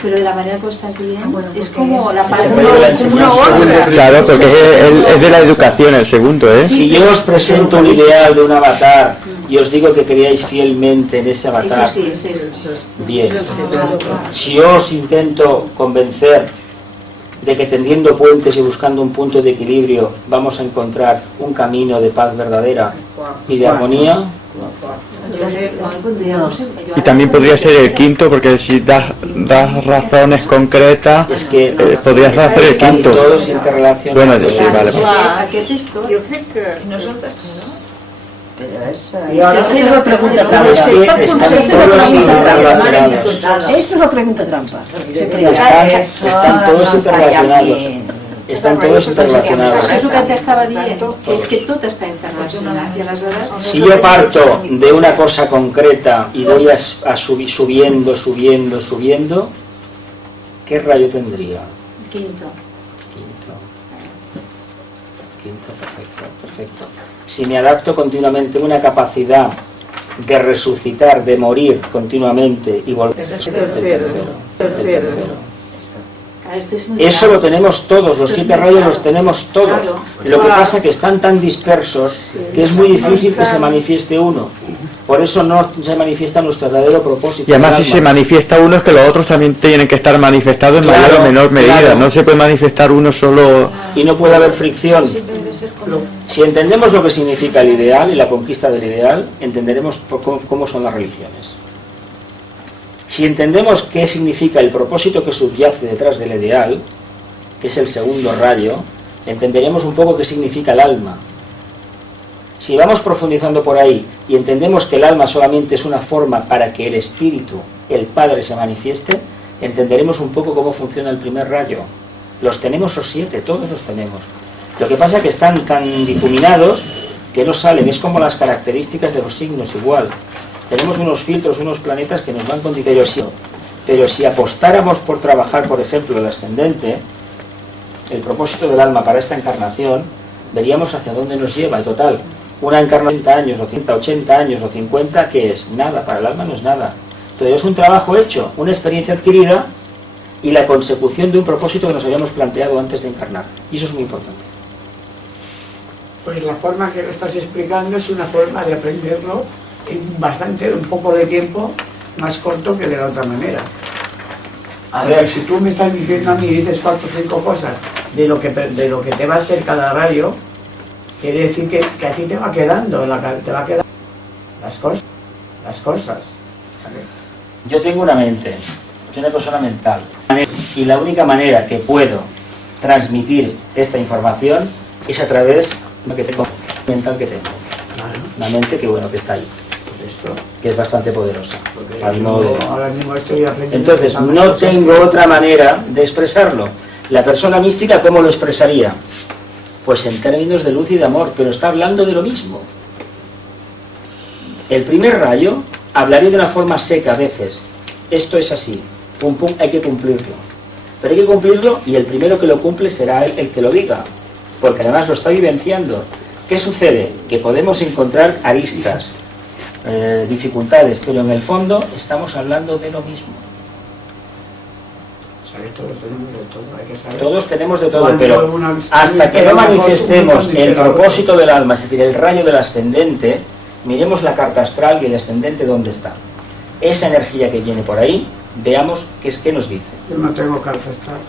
Pero de la manera que estás viendo, es como la Ese parte rayo de la enseñanza. Claro, porque es de la educación el segundo, ¿eh? Si yo os presento un ideal de un avatar y os digo que creáis fielmente en ese avatar, Eso sí, es esto. bien. Si yo os intento convencer de que tendiendo puentes y buscando un punto de equilibrio vamos a encontrar un camino de paz verdadera y de armonía. Y también podría ser el quinto, porque si das razones concretas, es que podrías hacer el están quinto. todos interrelacionados. Bueno, sí, vale. Aquest és tot. Jo crec que Nosaltres, no? Y ahora es una pregunta trampa. Es que están todos interrelacionados. Esto es una pregunta trampa. Están todos interrelacionados. Están todos interrelacionados. És el que t'estava dient, que és que tot està interrelacionat. I aleshores... Si yo parto de una cosa concreta y voy a subiendo, ¿qué rayo tendría? Quinto. Quinto, perfecto. Si me adapto continuamente a una capacidad de resucitar, de morir continuamente y volver. tercero. Eso lo tenemos todos, los 7 rayos los tenemos todos. Claro. Lo que pasa es que están tan dispersos que es muy difícil que se manifieste uno. Por eso no se manifiesta nuestro verdadero propósito. Y además, del si alma. se manifiesta uno, es que los otros también tienen que estar manifestados en mayor Claro, o menor medida. claro. No se puede manifestar uno solo. Y no puede haber fricción. Si entendemos lo que significa el ideal y la conquista del ideal, entenderemos cómo son las religiones. Si entendemos qué significa el propósito que subyace detrás del ideal, que es el segundo rayo, entenderemos un poco qué significa el alma. Si vamos profundizando por ahí y entendemos que el alma solamente es una forma para que el espíritu, el Padre, se manifieste, entenderemos un poco cómo funciona el primer rayo. Los tenemos los 7, todos los tenemos. Lo que pasa es que están tan difuminados que no salen, es como las características de los signos igual. Tenemos unos filtros, unos planetas que nos van con diferencia. Pero si apostáramos por trabajar, por ejemplo, el ascendente, el propósito del alma para esta encarnación, veríamos hacia dónde nos lleva. Y total, una encarnación de 30 años, o 100, 80 años, o 50, que es nada, para el alma no es nada. Pero es un trabajo hecho, una experiencia adquirida y la consecución de un propósito que nos habíamos planteado antes de encarnar. Y eso es muy importante. Pues la forma que lo estás explicando es una forma de aprenderlo en un poco de tiempo más corto que de la otra manera. A ver, si tú me estás diciendo a mí y dices 4 o 5 cosas de lo que te va a ser cada rayo, quiere decir que a ti te va quedando las cosas. ¿Vale? Yo tengo una mente, soy una persona mental, y la única manera que puedo transmitir esta información es a través de lo que tengo, mental que tengo. La mente que bueno que está ahí, que es bastante poderosa. Ahora mismo estoy aprendiendo. Entonces no tengo otra manera de expresarlo. La persona mística, ¿cómo lo expresaría? Pues en términos de luz y de amor, pero está hablando de lo mismo. El primer rayo hablaría de una forma seca a veces. Esto es así, pum pum, hay que cumplirlo. Pero hay que cumplirlo y el primero que lo cumple será él el que lo diga, porque además lo está vivenciando. ¿Qué sucede? Que podemos encontrar aristas, dificultades, pero en el fondo estamos hablando de lo mismo. Todos tenemos de todo, pero hasta que no manifestemos el propósito del alma, es decir, el rayo del ascendente, miremos la carta astral y el ascendente dónde está. Esa energía que viene por ahí, veamos qué nos dice. Yo no tengo carta astral.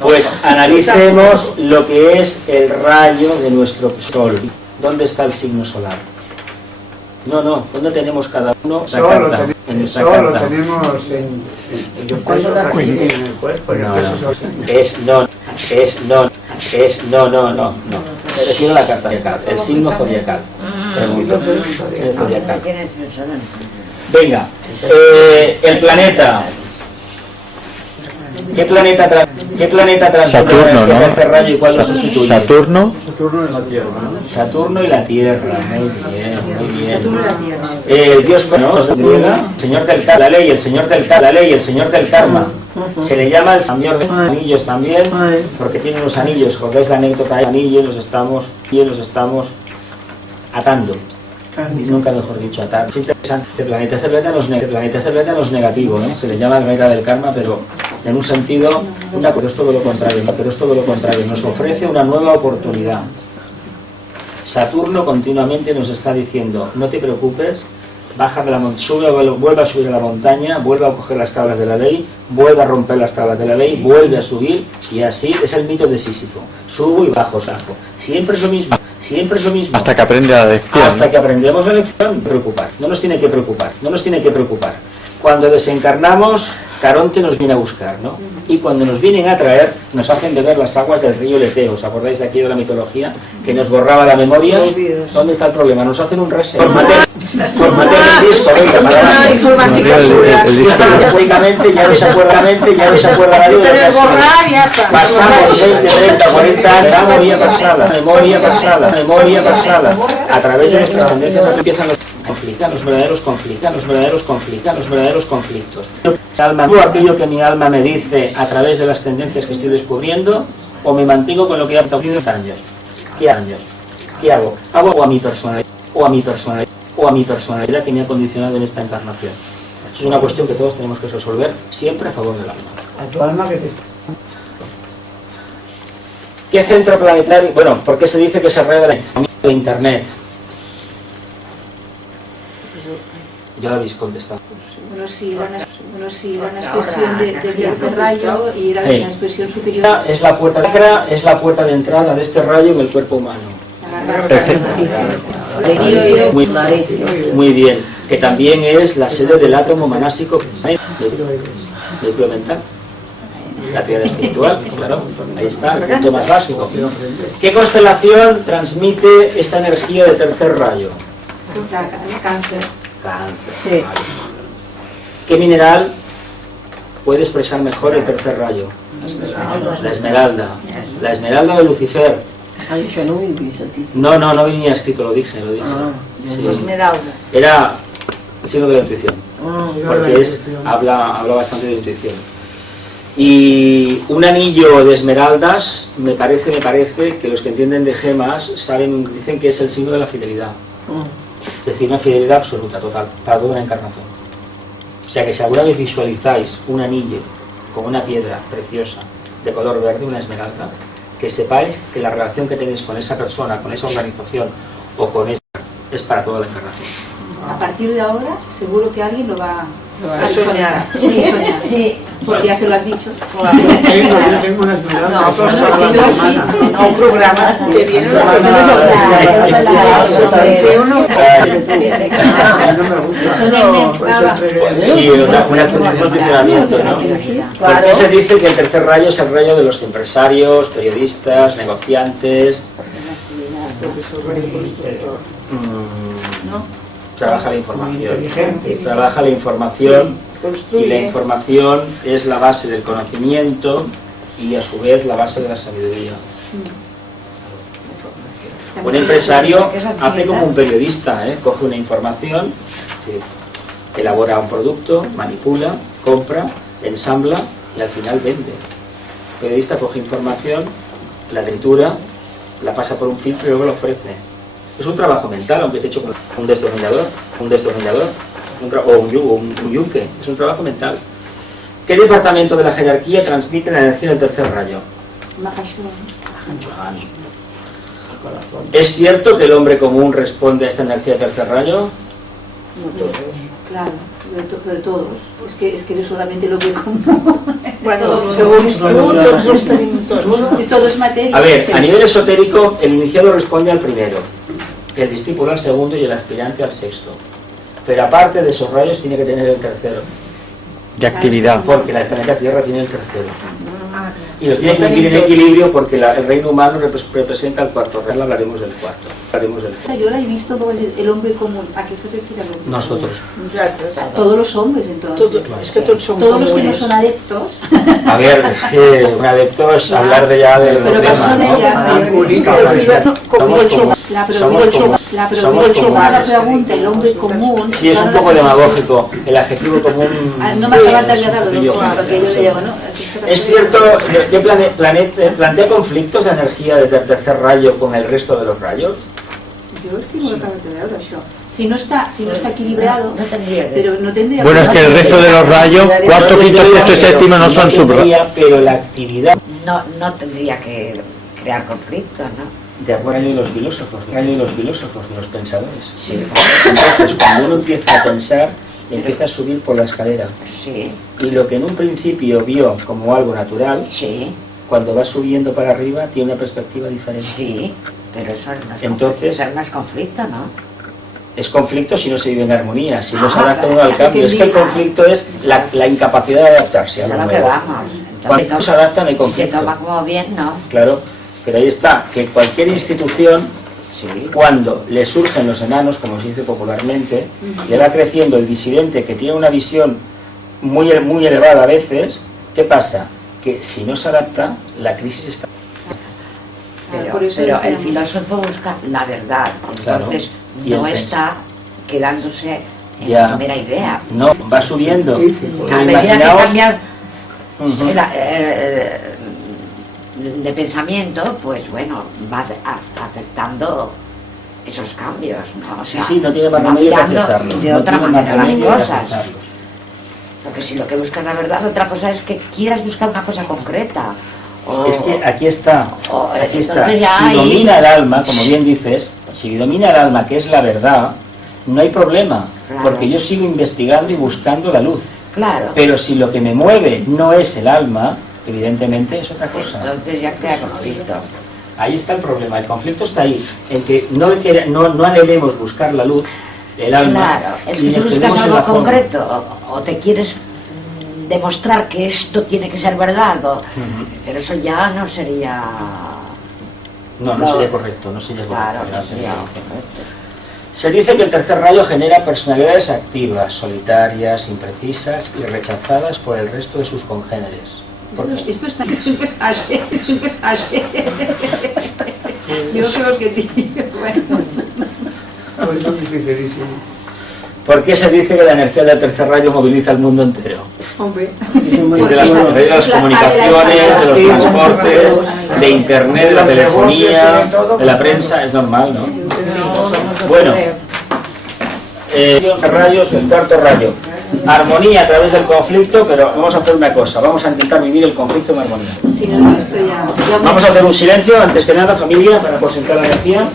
Pues analicemos lo que es el rayo de nuestro sol. ¿Dónde está el signo solar? No, ¿dónde tenemos cada uno la carta? En nuestra carta. Lo tenemos en el cuerpo. No. Me refiero a la carta zodiacal, el signo zodiacal. Pregunto. Zodiacal. Venga, el planeta. ¿Qué planeta transforma Saturno, el ¿no? rayo y cuál lo sustituye? Saturno. Saturno en la Tierra, ¿no? Saturno y la Tierra. Muy bien. Saturno y la Tierra. Dios el Señor del Karma, la ley, el Señor del Karma. Se le llama el Señor de los Anillos también, porque tiene unos anillos. Porque es la anécdota de anillos, los estamos atando. Nunca mejor dicho, atar. Es interesante este planeta. Este planeta no es negativo, ¿no? Se le llama el planeta del karma, pero en un sentido, pero es todo lo contrario. Nos ofrece una nueva oportunidad. Saturno continuamente nos está diciendo, no te preocupes, baja de la montaña, vuelve a subir a la montaña, vuelve a coger las tablas de la ley, vuelve a romper las tablas de la ley, vuelve a subir, y así es el mito de Sísifo. Subo y bajo, saco. Siempre es lo mismo, siempre es lo mismo. Hasta que aprende la lección. Hasta que aprendemos la lección, preocupar. No nos tiene que preocupar, no nos tiene que preocupar. Cuando desencarnamos, Caronte nos viene a buscar, ¿no? Y cuando nos vienen a traer, nos hacen beber las aguas del río Leteo. ¿Os acordáis de aquí de la mitología? Que nos borraba la memoria. ¿Dónde está el problema? Nos hacen un reset. Formatean el disco, venga, lógicamente ya no se acuerda nadie de lo que ha sido. Pasamos 20, 30, 40 años, la memoria pasada. A través de nuestra tendencia empiezan los verdaderos conflictos. Aquello que mi alma me dice a través de las tendencias que estoy descubriendo, o me mantengo con lo que he aprendido hace años. ¿Qué hago? ¿Hago a mi personalidad que me ha condicionado en esta encarnación? Es una cuestión que todos tenemos que resolver siempre a favor del alma. A tu alma que te está... ¿Qué centro planetario? Bueno, ¿por qué se dice que es el rey de Internet? Ya lo habéis contestado. Bueno, sí, era una expresión del tercer rayo y era una expresión superior. Es la puerta de entrada de este rayo en el cuerpo humano. Muy bien. Que también es la sede del átomo manásico del mental. La triada espiritual, claro, ahí está, el punto más básico. ¿Qué constelación transmite esta energía de tercer rayo? Cáncer. Sí. ¿Qué mineral puede expresar mejor el tercer rayo? La esmeralda. La esmeralda de Lucifer. No venía escrito, lo dije. Sí. Era el signo de la intuición. Porque habla bastante de intuición. Y un anillo de esmeraldas, me parece que los que entienden de gemas dicen que es el signo de la fidelidad. Es decir, una fidelidad absoluta, total, para toda una encarnación. O sea que si alguna vez visualizáis un anillo con una piedra preciosa de color verde, una esmeralda, que sepáis que la relación que tenéis con esa persona, con esa organización o con esa es para toda la encarnación. A partir de ahora, seguro que alguien lo va a soñar. Sí, soñar. Sí, porque ya se lo has dicho. Yo tengo una esmeralda. No, un programa que viene Sí, un funcionamiento, ¿no? ¿Por qué se dice que el tercer rayo es el rayo de los empresarios, periodistas, negociantes? ¿No? Trabaja la información y la información es la base del conocimiento y a su vez la base de la sabiduría. Un empresario hace como un periodista, coge una información, elabora un producto, manipula, compra, ensambla y al final vende. El periodista coge información, la tritura, la pasa por un filtro y luego la ofrece. Es un trabajo mental, aunque esté hecho con un destornillador o un yunque. Es un trabajo mental. ¿Qué departamento de la jerarquía transmite la energía del tercer rayo? ¿Es cierto que el hombre común responde a esta energía del tercer rayo? Claro, de todos. Es que no solamente lo que común. Bueno, según todo es materia. A ver, a nivel esotérico, el iniciado responde al primero, el discípulo al segundo y el aspirante al sexto. Pero aparte de esos rayos tiene que tener el tercero. De actividad. Porque la planeta Tierra tiene el tercero. Y lo tiene que vivir en equilibrio porque el reino humano representa el cuarto reino. Hablaremos del cuarto. Yo la he visto como el hombre común. ¿A qué se refiere el hombre? Nosotros. Todos los hombres, entonces. Es que todos somos todos los que no son adeptos. A ver, un adepto es hablar de ya del tema, ¿no? La pregunta, el hombre común. Sí, es un poco demagógico. El adjetivo común. No me acaba de agradar porque yo le llamo, ¿no? Es cierto, ¿qué plantea conflictos de energía de tercer rayo con el resto de los rayos? Yo es que no lo acabo de ver eso. Si no está equilibrado, pero no tendría. Bueno, es que el resto de los rayos, cuarto, quinto, sexto y séptimo no son subrayos. Pero la actividad. No tendría que crear conflictos, ¿no? De acuerdo de los filósofos, de los pensadores. Sí. Entonces, cuando uno empieza a pensar, empieza a subir por la escalera. Sí. Y lo que en un principio vio como algo natural, Sí. cuando va subiendo para arriba, tiene una perspectiva diferente. Sí, pero eso no es, Entonces, eso no es conflicto, ¿no? es conflicto si no se vive en armonía, si no Ah, se adapta uno al cambio. Es que el conflicto es la incapacidad de adaptarse a Es lo a lo que nuevo. vamos. Cuando no se adapta no hay Si se conflicto. toma como bien, ¿no? Claro, pero ahí está, que cualquier institución, Sí. cuando le surgen los enanos, como se dice popularmente, le va creciendo el disidente que tiene una visión muy elevada a veces, ¿qué pasa? Que si no se adapta, la crisis está... Pero, por eso pero el decíamos. filósofo busca la verdad, entonces Claro, y no el está quedándose en Ya. la primera idea. No, va subiendo. A Pero medida que imaginaos... cambia Ujú. de pensamiento, pues bueno, va aceptando esos cambios, ¿no? O Sí, sea, sí, no tiene más va remedio que mirando aceptarlos. de No otra tiene más manera las remedio que cosas. aceptarlos. Porque si lo que buscas la verdad, otra cosa es que quieras buscar una cosa concreta. O, Es que aquí está, aquí está. entonces ya Si ahí- domina el alma, como bien dices, si domina el alma, que es la verdad, no hay problema, Claro. porque yo sigo investigando y buscando la luz. Claro. Pero si lo que me mueve no es el alma, evidentemente es otra cosa. Entonces ya crea conflicto. Ahí está el problema, el conflicto está ahí, en que no anhelemos buscar la luz, el alma. Claro, es y que si nos buscas quedemos en algo la forma. concreto o te quieres demostrar que esto tiene que ser verdad, Ujú. pero eso ya no sería... No sería correcto, no sería correcto. Claro, no sería correcto. correcto. Se dice que el tercer rayo genera personalidades activas, solitarias, imprecisas y rechazadas por el resto de sus congéneres. Esto es un pesaje, es un pesaje. Yo creo que tío, bueno. Por eso es dificilísimo. ¿Por qué se dice que la energía del tercer rayo moviliza el mundo entero? Hombre. De las comunicaciones, de los transportes, de internet, de la telefonía, de la prensa, es normal, ¿no? Bueno, rayos, el cuarto rayo. Armonía a través del conflicto, pero vamos a hacer una cosa, vamos a intentar vivir el conflicto en armonía. Si no, esto ya... Vamos a hacer un silencio, antes que nada, familia, para concentrar la energía.